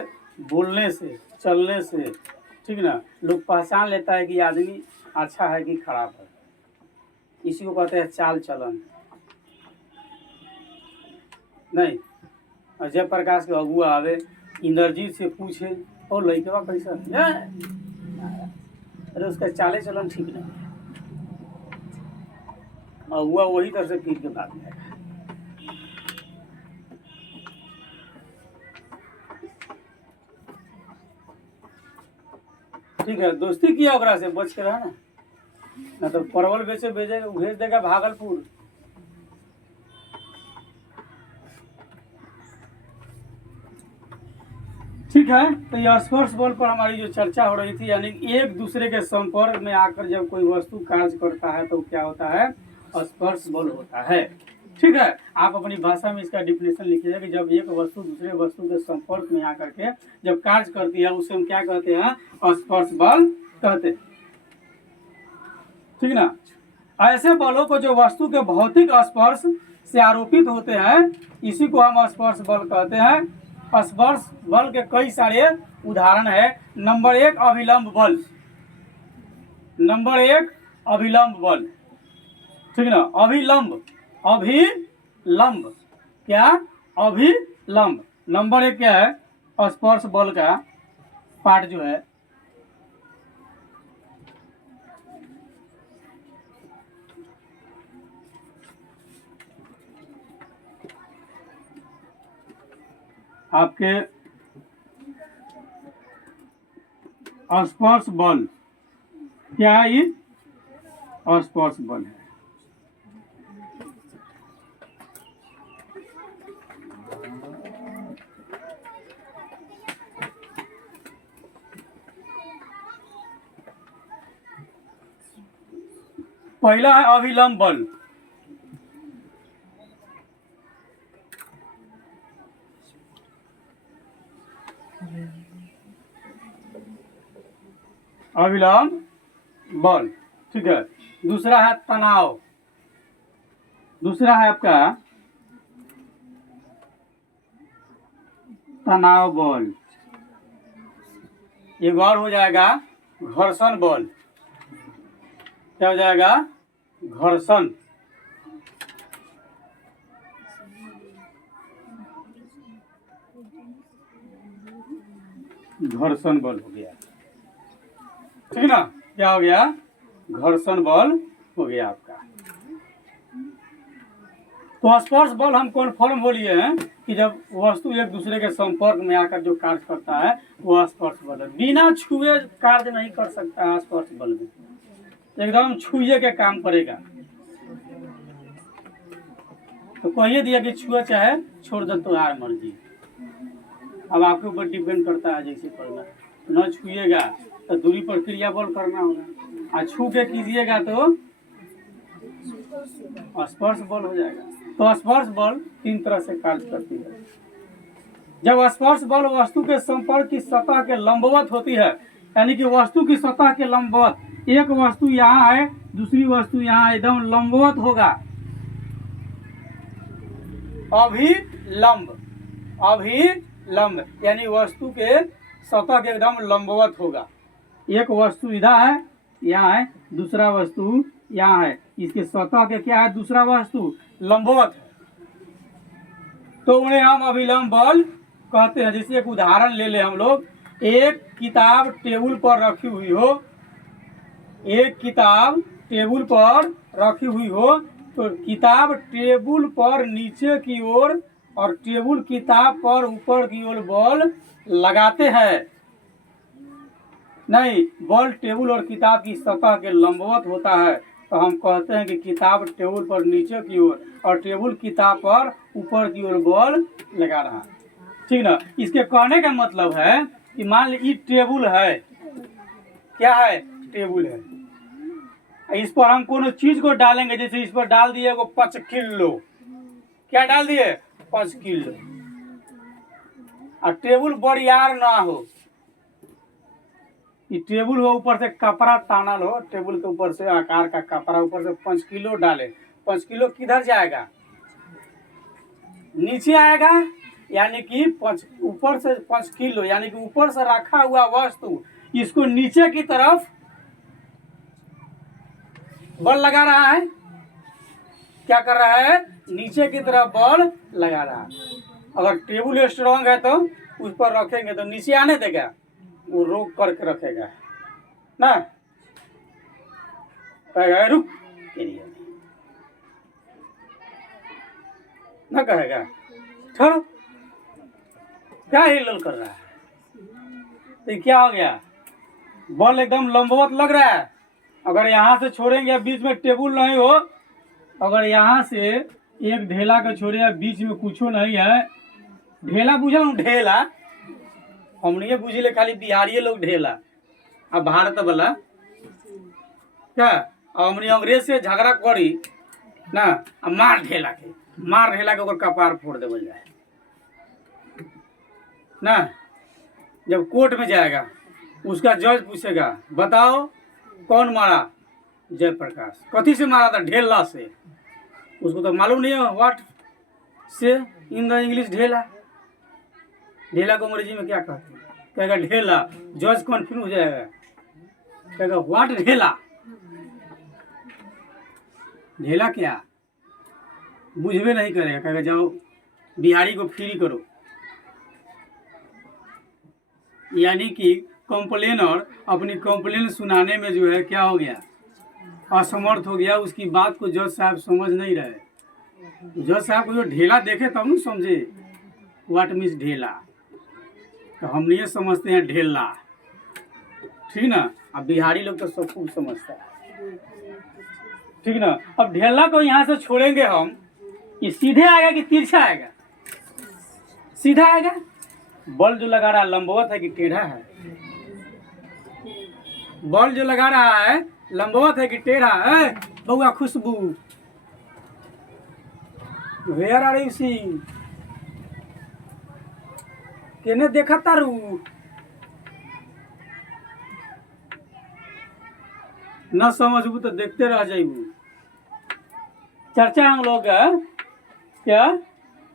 बोलने से चलने से, ठीक ना, लोग पहचान लेता है कि आदमी अच्छा है कि खराब है। इसी को कहते हैं चाल चलन। नहीं, अजय प्रकाश के अगुआ आवे इंद्रजीत से पूछे और लड़केवा कैसा है, अरे उसका चाले चलन ठीक नहीं है, अगुआ वही तरह से पीट के बात है। ठीक है, दोस्ती किया ओकरा से बच के रहना, ना तो परवल बेचे भेज देगा भागलपुर। ठीक है, तो यह स्पर्श बल पर हमारी जो चर्चा हो रही थी, यानी एक दूसरे के संपर्क में आकर जब कोई वस्तु कार्य करता है तो क्या होता है, स्पर्श बल होता है। ठीक है, आप अपनी भाषा में इसका डिफिनेशन लिखिएगा कि जब एक वस्तु दूसरे वस्तु के संपर्क में आकर के जब कार्य करती है उसे हम क्या कहते हैं, स्पर्श बल कहते हैं। ठीक ना, ऐसे बलों को जो वस्तु के भौतिक स्पर्श से आरोपित होते हैं इसी को हम स्पर्श बल कहते हैं। स्पर्श बल के कई सारे उदाहरण है। नंबर 1 अभिलंब बल, नंबर 1 अभिलंब बल, ठीक ना, अभिलंब क्या, अभिलंब। नंबर 1 क्या है, स्पर्श बल का पार्ट जो है आपके स्पर्श बल क्या है, ये स्पर्श बल है। पहला है अभिलंब बल। अभिलंब बल, ठीक है। दूसरा है तनाव, दूसरा है आपका तनाव बल। एक और हो जाएगा घर्षण बल। क्या हो जाएगा, घर्षण। घर्षण बल हो गया, ठीक ना, क्या हो गया, घर्षण बल हो गया आपका। तो स्पर्श बल हम कन्फर्म बोलिए हैं कि जब वस्तु एक दूसरे के संपर्क में आकर जो कार्य करता है वो स्पर्श बल है। बिना छुए कार्य नहीं कर सकता है स्पर्श बल में। एकदम छुए के काम करेगा। तो कहिए दिया कि छुआ चाहे छोड़ दो तुम्हार मर्जी। अब आपके ऊपर डिपेंड करता है जैसे करना। न छुएगा तो दूरी पर क्रिया बल करना होगा, और छू के कीजिएगा तो स्पर्श बल हो जाएगा। तो स्पर्श बल 3 तरह से कार्य करती है। जब स्पर्श बल वस्तु के संपर्क की सतह के लंबवत होती है, यानी कि वस्तु की सतह के लंबवत, एक वस्तु यहाँ है दूसरी वस्तु यहाँ एकदम लंबवत होगा, अभिलंब यानी वस्तु के सतह के एकदम लंबवत होगा। एक वस्तु इधर है, यहाँ है, दूसरा वस्तु यहाँ है, इसके सतह के क्या है, दूसरा वस्तु लंबवत है, तो उन्हें हम अभिलंब बल कहते हैं। जैसे एक उदाहरण ले ले हम लोग, एक किताब टेबल पर रखी हुई हो, एक किताब टेबल पर रखी हुई हो, तो किताब टेबल पर नीचे की ओर और टेबल किताब पर ऊपर की ओर बल लगाते हैं। नहीं, बल टेबल और किताब की सतह के लंबवत होता है, तो हम कहते हैं कि किताब टेबल पर नीचे की ओर और टेबल किताब पर ऊपर की ओर बल लगा रहा है। ठीक ना। इसके कहने का मतलब है कि मान लीजिए टेबल है, क्या है, टेबल है, इस पर हम कोनो चीज को डालेंगे, जैसे इस पर डाल दिए को 5 किलो, क्या डाल दिए, 5 किलो, और टेबल बड़ियार ना हो, ये टेबल हो ऊपर से कपड़ा तानल हो, टेबल के ऊपर से आकार का कपड़ा ऊपर से 5 किलो डाले, 5 किलो किधर जाएगा, नीचे आएगा, यानी कि ऊपर से 5 किलो यानी कि ऊपर से रखा हुआ वस्तु इसको नीचे की तरफ बल लगा रहा है, क्या कर रहा है, नीचे की तरफ बल लगा रहा है। अगर टेबल स्ट्रांग है तो उस पर रखेंगे तो नीचे आने देगा, वो रोक करके रखेगा ना, कहेगा रुक, ना कहेगा ठहरो, क्या हिलल कर रहा है, तो क्या हो गया, बल एकदम लंबवत लग रहा है। अगर यहाँ से छोड़ेंगे बीच में टेबल नहीं हो, अगर यहाँ से एक ढेला को छोड़े बीच में कुछ नहीं है, ढेला बुझल, ढेला हमने बुझले खाली बिहारी लोग ढेला, अब भारत वाला क्या, हमने अंग्रेज से झगड़ा करी ना, अब मार ढेला के ओकर कपार फोड़ देवल जाए ना। जब कोर्ट में जाएगा उसका जज पूछेगा बताओ कौन मारा, जयप्रकाश, कथी से मारा था, ढेला से, उसको तो मालूम नहीं है व्हाट से इन द इंग्लिश ढेला, ढेला को अंग्रेजी में क्या कहते हैं, कहेगा ढेला, जज कन्फ्यूज हो जाएगा, कहेगा व्हाट ढेला, ढेला क्या, बुझबे नहीं करेगा, कहेगा जाओ बिहारी को फ्री करो। यानी कि कंप्लेनर अपनी कंप्लेन सुनाने में जो है क्या हो गया, असमर्थ हो गया, उसकी बात को जज साहब समझ नहीं रहे। जज साहब को जो ढेला देखे तब नहीं समझे व्हाट मीन्स ढेला, तो हम ये समझते हैं ढेला, ठीक ना। अब बिहारी लोग तो सब खूब समझता है, ठीक ना। अब ढेला को यहाँ से छोड़ेंगे हम, ये सीधे आएगा कि तिरछा आएगा, सीधा आएगा। बल जो लगा रहा है लंबवत है कि टेढ़ा है, बल जो लगा रहा है लंबवत है कि टेढ़ा है। बउआ खुशबू, वेयर आर यू सीइंग, केने देखा तारू, न समझबू तो देखते रह जाइबू। चर्चा हम लोग क्या,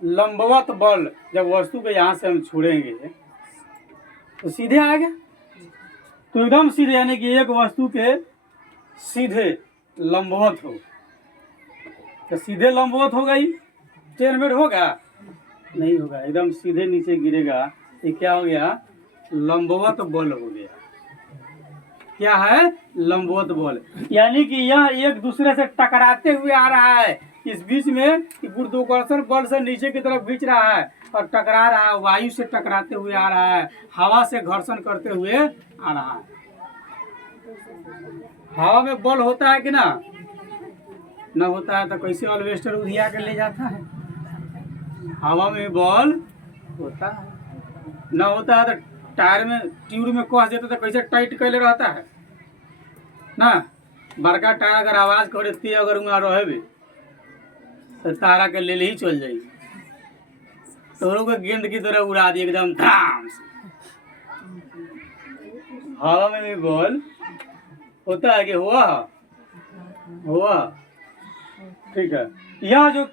लंबवत बल, जब वस्तु को यहाँ से हम छोड़ेंगे तो सीधे आएगा, तो एकदम सीधे, यानी कि एक वस्तु के सीधे लंबवत हो, तो सीधे लंबवत हो गई, टेढ़मेढ़ होगा नहीं होगा, एकदम सीधे नीचे गिरेगा, ये क्या हो गया, लंबवत बल हो गया। क्या है, लंबवत बल, यानी कि यह एक दूसरे से टकराते हुए आ रहा है, इस बीच में गुरुत्वाकर्षण बल से नीचे की तरफ खींच रहा है और टकरा रहा है, वायु से टकराते हुए आ रहा है, हवा से घर्षण करते हुए आ रहा है, हवा में बल होता है कि ना, न होता है तो कैसे अल्वेस्टर उधिया के ले जाता है। हवा में बल होता है, न होता है तो टायर में ट्यूब में कस देता तो कैसे टाइट कैले रहता है ना। बड़का टायर अगर आवाज करे ते अगर वहाँ रहे तो तारा के ले ही चल जाएगी, तोरों को गेंद की तरह उड़ा दी एकदम धाम से। हवा में भी बल होता है कि हुआ। ठीक है, यह जो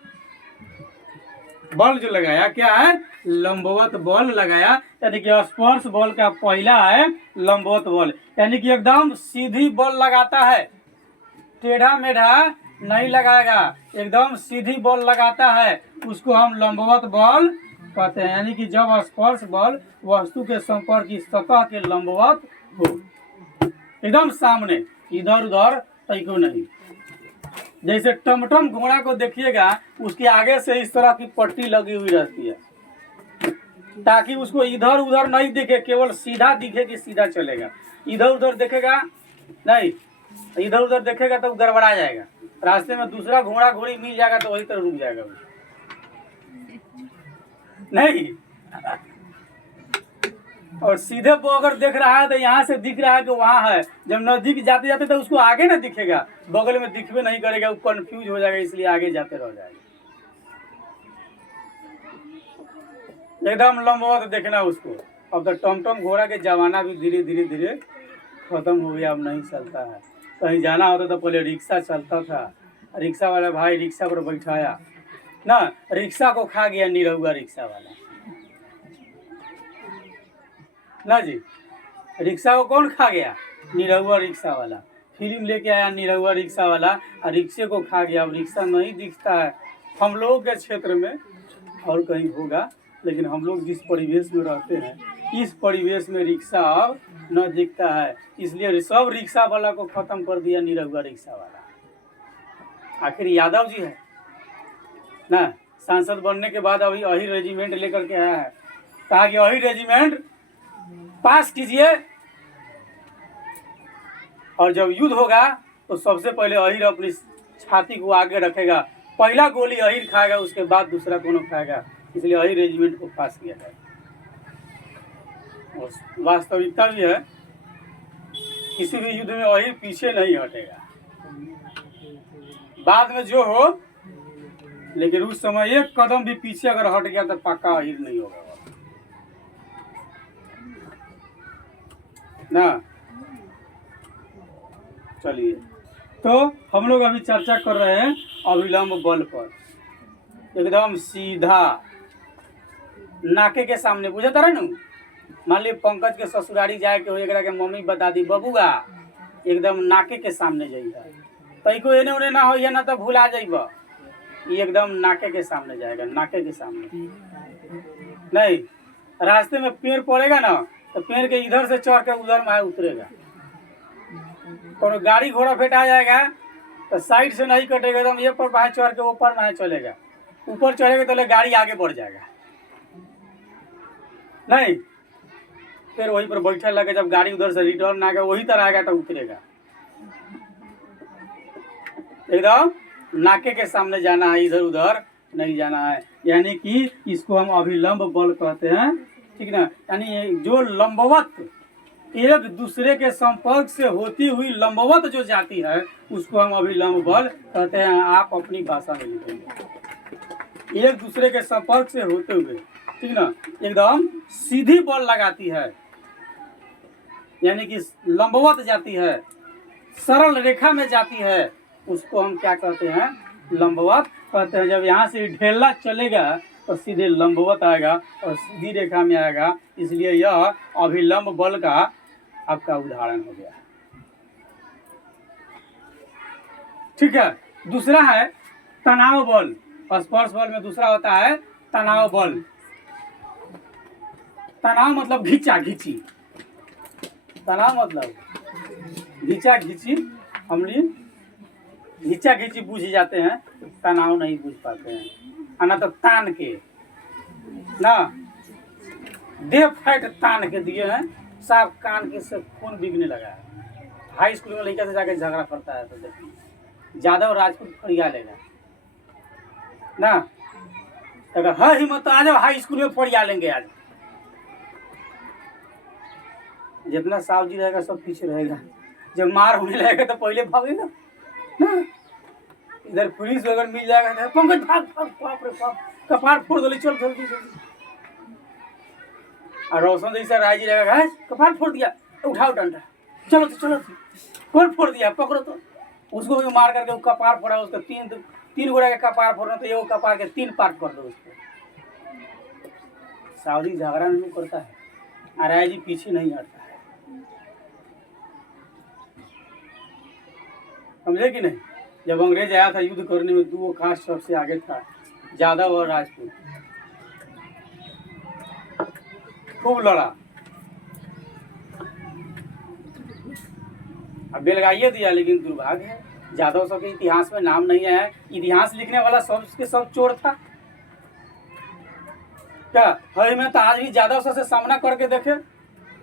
बल जो लगाया क्या है, लंबवत बल लगाया, यानी कि स्पर्श बल का पहला है लंबवत बल, यानी कि एकदम सीधी बल लगाता है, टेढ़ा मेढ़ा नहीं लगाएगा, एकदम सीधी बल लगाता है, उसको हम लंबवत बल कहते हैं। यानी कि जब स्पर्श बल वस्तु के संपर्क की सतह के लंबवत हो, एकदम सामने, इधर उधर तैको नहीं। जैसे टमटम घोड़ा को देखिएगा, उसके आगे से इस तरह की पट्टी लगी हुई रहती है ताकि उसको इधर उधर नहीं दिखे, केवल सीधा दिखे कि सीधा चलेगा। इधर उधर देखेगा नहीं, इधर उधर देखेगा तो गड़बड़ा जाएगा, रास्ते में दूसरा घोड़ा घोड़ी मिल जाएगा तो वही तरह रुक जाएगा नहीं। और सीधे वो अगर देख रहा है तो यहाँ से दिख रहा है कि वहाँ है, जब नजदीक जाते जाते तो उसको आगे ना दिखेगा, बगल में दिखबे नहीं करेगा, वो कंफ्यूज हो जाएगा, इसलिए आगे जाते रह जाएगा। एकदम लंबवत देखना उसको। अब तो टमटम घोड़ा के जमाना भी धीरे धीरे खत्म हो गया, अब नहीं चलता है। कहीं जाना होता तो पहले रिक्शा चलता था, रिक्शा वाला भाई रिक्शा पर बैठाया ना, रिक्शा को खा गया निरहुआ रिक्शा वाला ना जी। रिक्शा को कौन खा गया? निरहुआ रिक्शा वाला। फिल्म लेके आया निरहुआ रिक्शा वाला और रिक्शे को खा गया। अब रिक्शा नहीं दिखता है हम लोगों के क्षेत्र में, और कहीं होगा, लेकिन हम लोग जिस परिवेश में रहते हैं इस परिवेश में रिक्शा अब न दिखता है, इसलिए सब रिक्शा वाला को खत्म कर दिया निरहुआ रिक्शा वाला। आखिर यादव जी है ना, सांसद बनने के बाद अभी अही रेजिमेंट लेकर के आया है, कहा कि अही रेजिमेंट पास कीजिए और जब युद्ध होगा तो सबसे पहले अहिर अपनी छाती को आगे रखेगा, पहला गोली अहिर खाएगा, उसके बाद दूसरा कोनो खाएगा, इसलिए अहिर रेजिमेंट को पास किया जाए। और वास्तविकता भी है, किसी भी युद्ध में अहिर पीछे नहीं हटेगा, बाद में जो हो, लेकिन उस समय एक कदम भी पीछे अगर हट गया तो पक्का अहिर नहीं होगा ना। चलिए, तो हम लोग अभी चर्चा कर रहे हैं अविलंब बल पर। एकदम सीधा नाके के सामने, बुझे तरह न, मान ली पंकज के ससुरारी जाए के हो, एक के मम्मी बता दी बबुआ एकदम नाके के सामने जाइए, तैको एने ओने ना हो ना तो भूला जाइब, एकदम नाके के सामने जाएगा, नाके के सामने नहीं। रास्ते में पेड़ पड़ेगा ना तो पेड़ के इधर से चढ़ के उधर में उतरेगा, और गाड़ी घोड़ा फेंटा जाएगा तो साइड से नहीं कटेगा, एकदम ये पर बाहर चढ़ के ऊपर में चलेगा, ऊपर चढ़ेगा तो गाड़ी आगे बढ़ जाएगा नहीं, फिर वहीं पर बैठा लगे, जब गाड़ी उधर से रिटर्न आएगा वही तरह आएगा तो उतरेगा। एकदम नाके के सामने जाना है, इधर उधर नहीं जाना है, यानी कि इसको हम अभिलंब बल कहते हैं, ठीक ना। यानी जो लंबवत एक दूसरे के संपर्क से होती हुई लंबवत जो जाती है उसको हम अभिलंब बल कहते हैं। आप अपनी भाषा में लिखेंगे, एक दूसरे के संपर्क से होते हुए, ठीक ना, एकदम सीधी बल लगाती है, यानी कि लंबवत जाती है, सरल रेखा में जाती है, उसको हम क्या कहते हैं? लंबवत कहते हैं। जब यहाँ से ढेला चलेगा तो सीधे लंबवत आएगा और सीधी रेखा में आएगा, इसलिए यह अभिलंब बल का आपका उदाहरण हो गया। ठीक है, दूसरा है तनाव बल। स्पर्श बल में दूसरा होता है तनाव बल। तनाव मतलब घिंचा घिंची, तनाव मतलब घिंचा घिंची, हम घिंचा घिंची बुझ जाते हैं, तनाव नहीं बुझ पाते हैं। ना तो तान के ना, दे फैट तान के दिए हैं, साफ कान के से खून बिगने लगा है, हाई स्कूल में लड़का से जाके झगड़ा करता है तो देखिए यादव राजपूत फरिया लेगा ना। अगर है हिम्मत तो आ जाओ हाई स्कूल में फरिया लेंगे आज। जितना साहब जी रहेगा सब पीछे रहेगा, जब मार होने लगेगा तो पहले भागेगा ना। इधर पुलिस अगर मिल जाएगा तो पंकज भाग भाग, बाप रे बाप, कपार फोड़ दो, चल जल्दी जल्दी। और रोशन जैसा राय जी रहेगा, कपार फोड़ दिया, उठाओ डंडा, चलो तो चलो, कौन फोड़ दिया, पकड़ो तो। उसको भी मार करके कपार फोड़ा, उसका तीन गोड़ा का कपार फोड़ना तो ये कपार के 3 पार्ट कर दो उसको। साउदी झगड़ा नहीं करता है, और राय जी पीछे नहीं हटता है, समझे कि नहीं। जब अंग्रेज आया था युद्ध करने में, 2 कास्ट सबसे आगे था, यादव और राजपूत, खूब लड़ा। अब बेलगाइए दिया, लेकिन दुर्भाग्य है यादव सब के इतिहास में नाम नहीं आया। इतिहास लिखने वाला सब चोर था क्या है में। तो आज भी यादव सब से सामना करके देखे,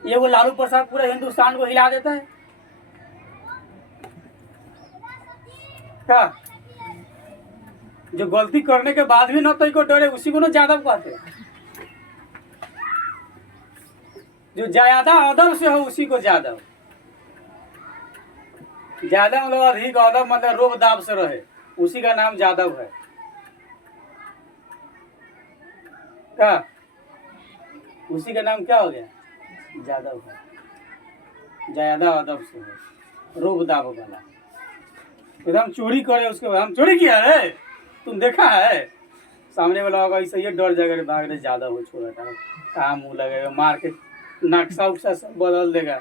ये वो लालू प्रसाद पूरे हिंदुस्तान को हिला देता है क्या। जो गलती करने के बाद भी न तो को डरे, उसी को न यादव कहते। जो ज्यादा अदब से हो उसी को यादव। ज्यादा मतलब अधिक अदब मतलब रोब दाब से रहे, उसी का नाम यादव है क्या। उसी का नाम क्या हो गया, यादव है। ज्यादा अदब से है, रोब दाब वाला। एकदम चोरी करे, उसके बाद हम चोरी किया रे, तुम देखा है, सामने वाला होगा ऐसे ये डर जाएगा, भाग रहे ज्यादा हो, छोड़ा कहाँ मुँह लगेगा, मार के नक्शा उक्सा सब बदल देगा,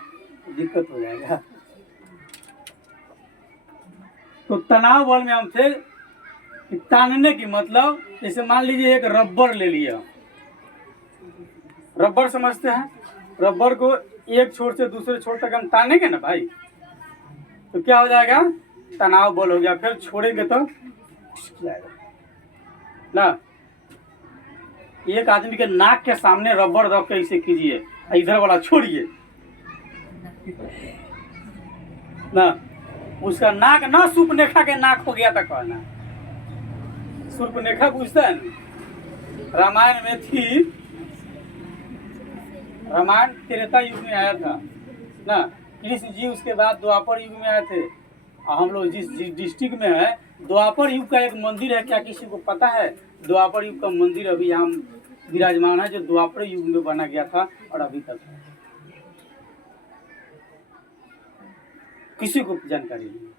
दिक्कत हो जाएगा। तो तनाव बल में हम थे कि तानने की मतलब, जैसे मान लीजिए एक रबर ले लिया, रबर समझते हैं, रबर को एक छोर से दूसरे छोर तक हम तानेंगे ना भाई, तो क्या हो जाएगा, तनाव बल हो गया। फिर छोड़ेंगे तो जाएगा ना। एक आदमी के नाक के सामने रबर रख के इसे कीजिए, इधर वाला छोड़िए ना, उसका नाक ना सुपनेखा के नाक हो गया था कहना। सुपनेखा पूछता है रामायण में थी, रामायण त्रेता युग में आया था ना, कृष्ण जी उसके बाद द्वापर युग में आए थे। हम लोग जिस डिस्ट्रिक्ट में है, द्वापर युग का एक मंदिर है, क्या किसी को पता है। द्वापर युग का मंदिर अभी यहाँ विराजमान है, जो द्वापर युग में बना गया था और अभी तक है, किसी को जानकारी नहीं।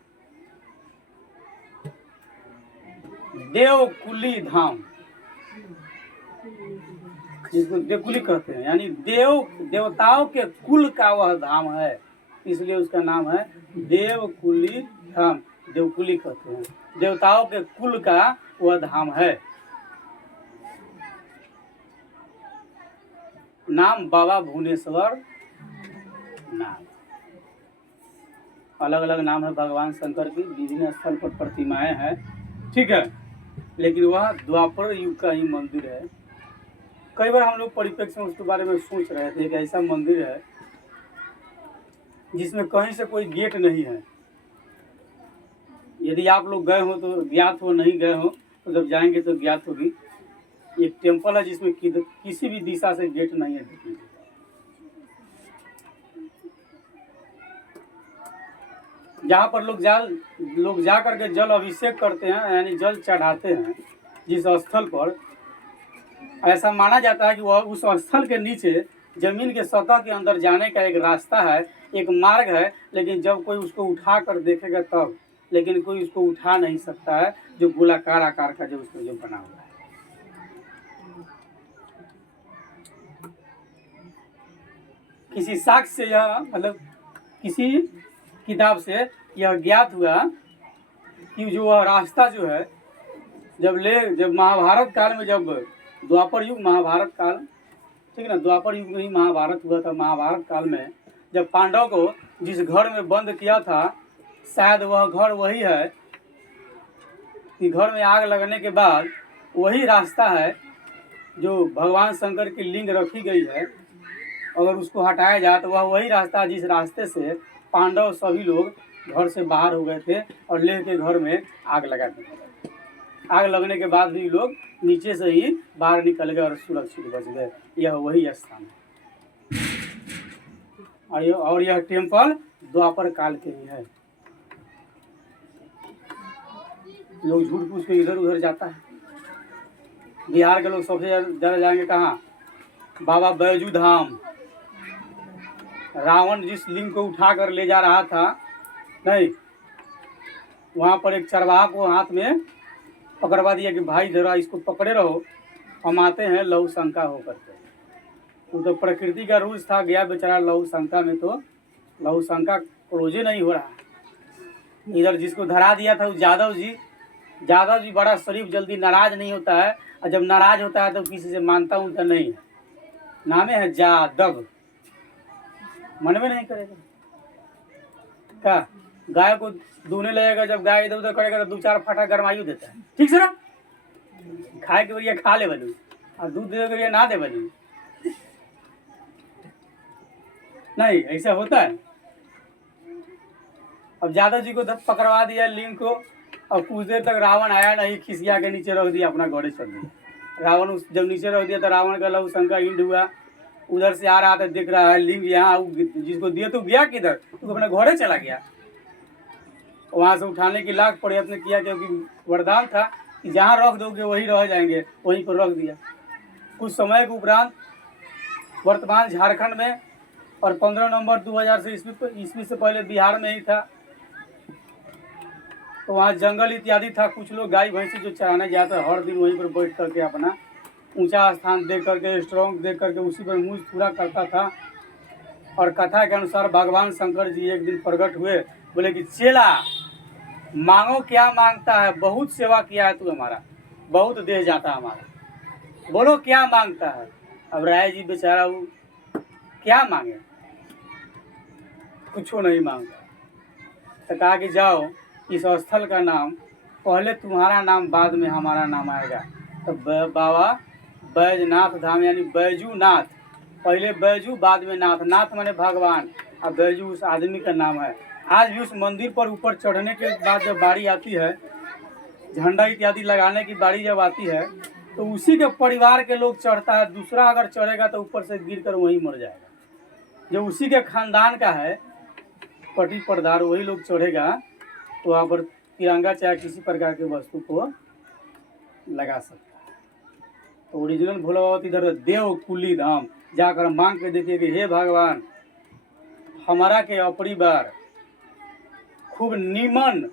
देवकुली धाम, जिसको देवकुली कहते हैं, यानी देवताओं के कुल का वह धाम है, इसलिए उसका नाम है देवकुली धाम। देवकुली कहते हैं, देवताओं के कुल का वह धाम है। नाम बाबा भुवनेश्वर नाम, अलग अलग नाम है भगवान शंकर की, विभिन्न स्थल पर प्रतिमाएं हैं, ठीक है, लेकिन वह द्वापर युग का ही मंदिर है। कई बार हम लोग परिप्रेक्ष्य में उसके बारे में सोच रहे थे कि ऐसा मंदिर है जिसमें कहीं से कोई गेट नहीं है। यदि आप लोग गए हो तो ज्ञात हो, नहीं गए हो तो जब जाएंगे तो ज्ञात होगी। एक टेम्पल है जिसमें किसी भी दिशा से गेट नहीं है। जहाँ पर लोग जा करके जल अभिषेक करते हैं, यानी जल चढ़ाते हैं, जिस स्थल पर, ऐसा माना जाता है कि वह उस स्थल के नीचे जमीन के सतह के अंदर जाने का एक रास्ता है, एक मार्ग है, लेकिन जब कोई उसको उठा कर देखेगा तब, लेकिन कोई उसको उठा नहीं सकता है, जो गोलाकार आकार का जो उसको जो बना हुआ है। किसी साक्ष्य से यह मतलब किसी किताब से यह ज्ञात हुआ कि जो वह रास्ता जो है, जब महाभारत काल में, जब द्वापर युग महाभारत काल, ठीक है ना, द्वापर युग में ही महाभारत हुआ था। महाभारत काल में जब पांडव को जिस घर में बंद किया था, शायद वह घर वही है कि घर में आग लगने के बाद वही रास्ता है जो भगवान शंकर की लिंग रखी गई है। अगर उसको हटाया जाए तो वह वही रास्ता, जिस रास्ते से पांडव सभी लोग घर से बाहर हो गए थे और लेके घर में आग लगा दिए। आग लगने के बाद भी लोग नीचे से ही बाहर निकल गए और सुरक्षित बच गए। यह वही स्थान है और यह टेम्पल द्वापर काल के ही है। लोग झूठ पूछ के इधर उधर जाता है। बिहार के लोग सबसे ज़्यादा जाएंगे कहाँ? बाबा बैजू धाम। रावण जिस लिंग को उठा कर ले जा रहा था, नहीं, वहाँ पर एक चरवाहा को हाथ में पकड़वा दिया कि भाई जरा इसको पकड़े रहो, हम आते हैं लहू शंका होकर के। वो तो प्रकृति का रूल्स था, गया बेचारा लहू शंका में, तो लहू शंका क्लोजे नहीं हो रहा। इधर जिसको धरा दिया था वो यादव जी बड़ा शरीफ, जल्दी नाराज नहीं होता है, और जब नाराज होता है तो किसी से मानता हूँ तो नहीं है। नामे है जादव, मन में नहीं करेगा। क्या गाय को दूने लगेगा, जब गाय इधर उधर करेगा तो 2-4 फटा गरमायु देता है, ठीक से ना? खाए के बढ़िया खा ले बलू, और दूध दे बढ़िया ना दे बलू, नहीं ऐसा होता है। अब यादव जी को पकड़वा दिया लिंग को, और कुछ देर तक रावण आया नहीं, खिसिया के नीचे रख दिया, अपना घोड़े चल दिया। रावण जब नीचे रख दिया तो रावण का लहू शंका इंड हुआ। उधर से आ रहा था, देख रहा है लिंग यहाँ, जिसको दिया तो गया किधर, तो अपने घोड़े चला गया। वहाँ से उठाने की लाख प्रयत्न किया, क्योंकि वरदान था कि जहाँ रख दोगे वहीं रह जाएंगे, वहीं पर रख दिया। कुछ समय के उपरांत वर्तमान झारखंड में, और 15 नवंबर 2000 से ईस्वी से पहले बिहार में ही था, तो वहाँ जंगल इत्यादि था। कुछ लोग गाय भैंसी जो चराने जाते हर दिन वहीं पर बैठ करके अपना ऊंचा स्थान देख करके, स्ट्रॉन्ग देख करके उसी पर मूंछ पूरा करता था। और कथा के अनुसार भगवान शंकर जी एक दिन प्रकट हुए, बोले कि चेला मांगो क्या मांगता है, बहुत सेवा किया है तू हमारा, बहुत देह जाता हमारा, बोलो क्या मांगता है। अब राय जी बेचारा वो क्या मांगे, कुछ नहीं मांगा। तो कहा कि जाओ, इस स्थल का नाम पहले तुम्हारा नाम, बाद में हमारा नाम आएगा। तो बाबा बैजनाथ धाम, यानी बैजूनाथ, पहले बैजू बाद में नाथ, नाथ माने भगवान, और बैजू उस आदमी का नाम है। आज भी उस मंदिर पर ऊपर चढ़ने के बाद जब बारी आती है, झंडा इत्यादि लगाने की बारी जब आती है, तो उसी के परिवार के लोग चढ़ता है। दूसरा अगर चढ़ेगा तो ऊपर से गिर कर वहीं मर जाएगा। जो उसी के खानदान का है, पटी परदार, वही लोग चढ़ेगा, तो वहाँ पर तिरंगा चाहे किसी प्रकार के वस्तु को लगा सकता है। तो ओरिजिनल भोला बाबा इधर देवकुली धाम जाकर मांग के देखिए कि हे भगवान, हमारा के अपनी बार खूब नीमन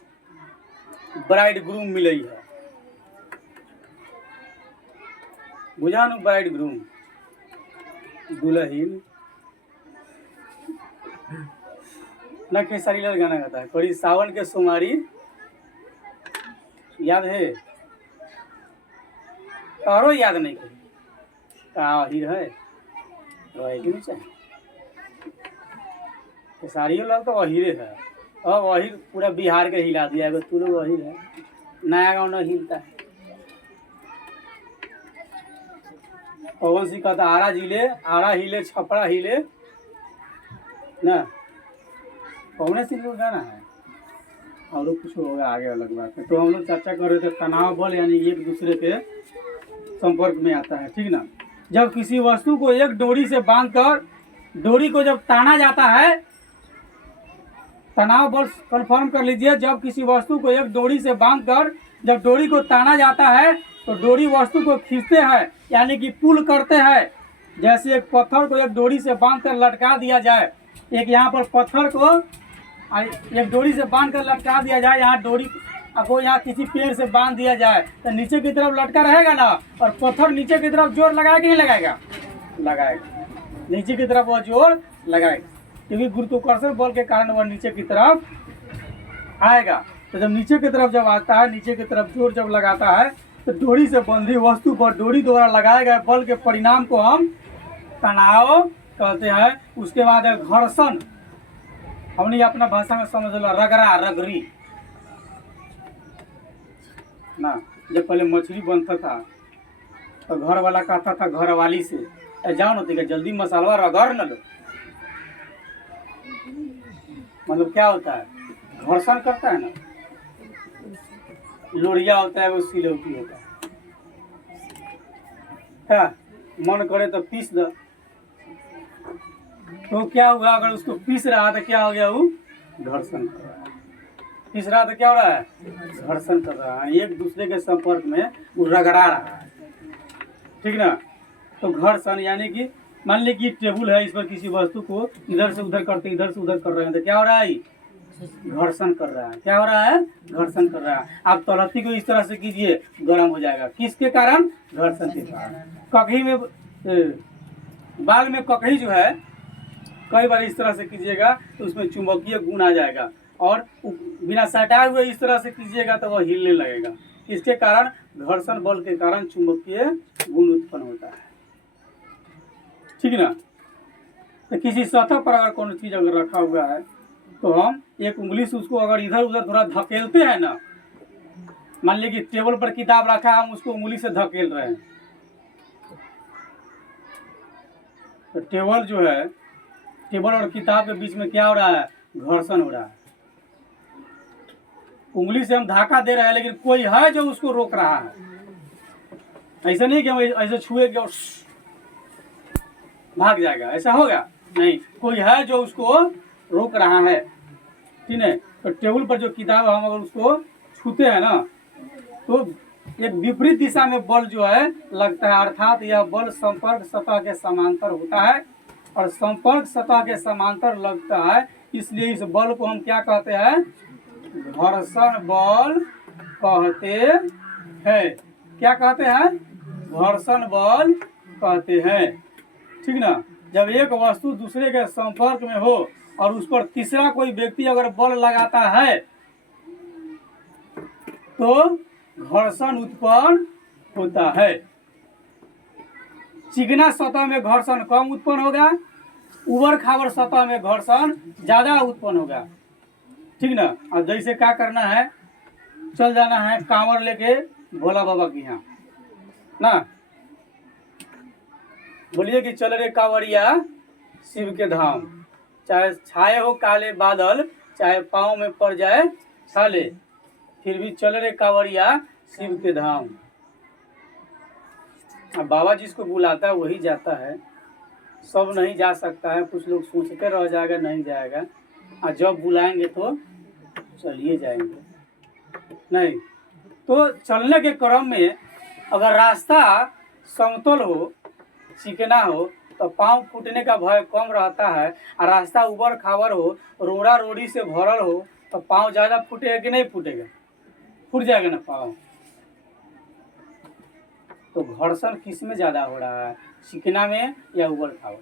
ब्राइड ग्रूम मिले है। बुझानु ब्राइड ग्रूम, दुल्हन न खेसारी लाल गाना गाता है, कड़ी सावन के सोमारी, याद है? और याद नहीं करी का अहिर है, नहीं चाहिए। खेसारी लाल तो अहिरे है। अब अहिर पूरा बिहार के हिला दिया है, तू लोग अहिर है, नया गाँव न हिलता है। पवन सिंह कहता आरा हिले, छपरा हिले ना, पवन सिंह का गाना है। और कुछ होगा आगे, अलग बात है। तो हम लोग चर्चा कर रहे थे तनाव बल, यानी एक दूसरे के संपर्क में आता है, ठीक ना। जब किसी वस्तु को एक डोरी से बांधकर, डोरी को जब ताना जाता है, तनाव बल कंफर्म कर लीजिए, जब किसी वस्तु को एक डोरी से बांधकर जब डोरी को ताना जाता है, तो डोरी वस्तु को खींचते हैं, यानी कि पुल करते हैं। जैसे एक पत्थर को एक डोरी से बांधकर लटका दिया जाए, एक यहाँ पर पत्थर को एक डोरी से बांध कर लटका दिया जाए, यहाँ डोरी को यहाँ किसी पेड़ से बांध दिया जाए, तो नीचे की तरफ लटका रहेगा ना, और पत्थर नीचे की तरफ जोर लगाएगा कि नहीं लगाएगा? लगाएगा, नीचे की तरफ वह जोर लगाएगा, क्योंकि गुरुत्वाकर्षण बल के कारण वह नीचे की तरफ आएगा। तो जब नीचे की तरफ जब आता है, नीचे की तरफ जोर जब लगाता है, तो डोरी से बंधी वस्तु पर डोरी द्वारा लगाए गए बल के परिणाम को हम तनाव कहते हैं। उसके बाद है घर्षण, हमने अपना भाषा में समझ लो रगड़ा, रगड़ी ना। जब पहले मछली बनता था तो घर वाला कहता था घर वाली से, जाओ ना जल्दी मसाला रगड़ न लो, मतलब क्या होता है, घर्षण करता है ना। लोरिया होता है वो सिलौटी होता है, क्या मन करे तो पीस दो, तो क्या हुआ, अगर उसको पीस रहा तो क्या हो गया, वो घर्षण कर रहा है। पीस रहा तो क्या हो रहा है, घर्षण कर रहा है, एक दूसरे के संपर्क में वो रगड़ा रहा है, ठीक ना। तो घर्षण यानी कि मान लीजिए कि टेबल है, इस पर किसी वस्तु को इधर से उधर करते इधर से उधर कर रहे हैं, तो क्या हो रहा है, घर्षण कर रहा है। क्या हो रहा है, घर्षण कर रहा है। आप तलहटी को इस तरह से कीजिए, गर्म हो जाएगा, किसके कारण, घर्षण के कारण। ककही में बाल में ककही जो है, कई बार इस तरह से कीजिएगा तो उसमें चुंबकीय गुण आ जाएगा, और बिना सटाए हुए इस तरह से कीजिएगा तो वह हिलने लगेगा। इसके कारण घर्षण बल के कारण चुंबकीय गुण उत्पन्न होता है, ठीक ना। तो किसी सतह पर अगर कोई चीज अगर रखा हुआ है तो हम एक उंगली से उसको अगर इधर उधर थोड़ा धकेलते हैं ना, मान लीजिए कि टेबल पर किताब रखा है, हम उसको उंगली से धकेल रहे हैं, तो टेबल जो है, टेबल और किताब के बीच में क्या हो रहा है, घर्षण हो रहा है। उंगली से हम धक्का दे रहे हैं, लेकिन कोई है जो उसको रोक रहा है। ऐसा नहीं कि हम ऐसे छुएंगे और भाग जाएगा, ऐसा होगा नहीं, कोई है जो उसको रोक रहा है, ठीक है। तो टेबल पर जो किताब हम अगर उसको छूते हैं ना, तो एक विपरीत दिशा में बल जो है लगता है, अर्थात यह बल संपर्क सतह के समांतर होता है, और संपर्क सतह के समांतर लगता है, इसलिए इस बल को हम क्या कहते हैं, घर्षण बल कहते हैं। क्या कहते हैं, घर्षण बल कहते हैं, ठीक ना। जब एक वस्तु दूसरे के संपर्क में हो और उस पर तीसरा कोई व्यक्ति अगर बल लगाता है तो घर्षण उत्पन्न होता है। चिकना सतह में घर्षण कम उत्पन्न होगा, उबड़ खाबड़ सतह में घर्षण ज्यादा उत्पन्न होगा, ठीक ना। अब जैसे क्या करना है, चल जाना है कांवर लेके भोला बाबा के यहाँ ना, बोलिए कि चल रे कांवरिया शिव के धाम, चाहे छाए हो काले बादल, चाहे पाँव में पड़ जाए छाले, फिर भी चल रे कांवरिया शिव के धाम। अब बाबा जिसको बुलाता है वही जाता है, सब नहीं जा सकता है। कुछ लोग सोचते रह जाएगा नहीं जाएगा, और जब बुलाएंगे तो चलिए जाएंगे, नहीं तो चलने के क्रम में अगर रास्ता समतल हो, चिकना हो, तो पाँव फूटने का भय कम रहता है, और रास्ता उबड़ खाबड़ हो, रोड़ा रोड़ी से भरल हो, तो पाँव ज़्यादा फूटेगा कि नहीं फूटेगा, फूट जाएगा ना पाँव। तो घर्षण किस में ज़्यादा हो रहा है, चिकना में या उबड़ खाबड़?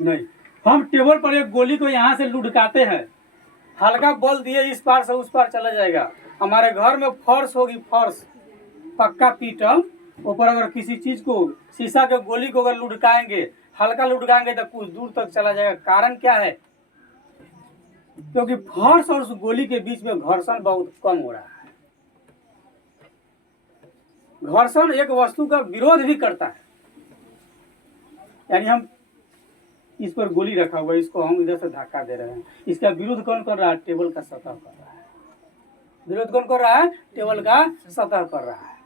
नहीं, हम टेबल पर एक गोली को यहाँ से लुढ़काते हैं, हल्का बल दिए इस पार से उस पार चला जाएगा। हमारे घर में फर्श होगी, फर्श पक्का पीटल, ऊपर अगर किसी चीज को, शीशा के गोली को अगर लुढ़काएंगे, हल्का लुढ़काएंगे तो कुछ दूर तक चला जाएगा। कारण क्या है, क्योंकि फर्श और उस गोली के बीच में घर्षण बहुत कम हो रहा है। घर्षण एक वस्तु का विरोध भी करता है, यानी हम इस पर गोली रखा हुआ है, इसको हम इधर से धक्का दे रहे हैं, इसका विरोध कौन कर रहा है, टेबल का सतह कर रहा है। विरोध कौन कर रहा है, टेबल का सतह कर रहा है,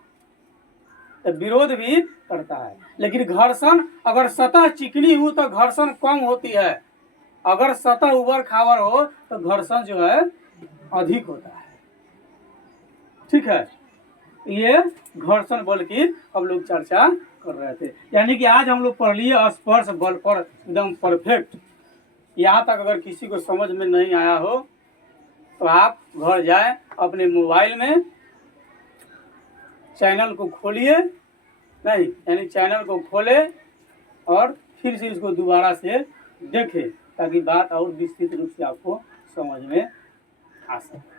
तो विरोध भी करता है। लेकिन घर्षण अगर सतह चिकनी हो तो घर्षण कम होती है, अगर सतह उबड़ खाबड़ हो तो घर्षण जो है अधिक होता है, ठीक है। ये घर्षण बल की हम लोग चर्चा कर रहे थे, यानी कि आज हम लोग पढ़ लिए स्पर्श बल पर एकदम परफेक्ट। यहाँ तक अगर किसी को समझ में नहीं आया हो तो आप घर जाए, अपने मोबाइल में चैनल को खोलिए, नहीं यानी चैनल को खोले और फिर से इसको दोबारा से देखें, ताकि बात और विस्तृत रूप से आपको समझ में आ सके।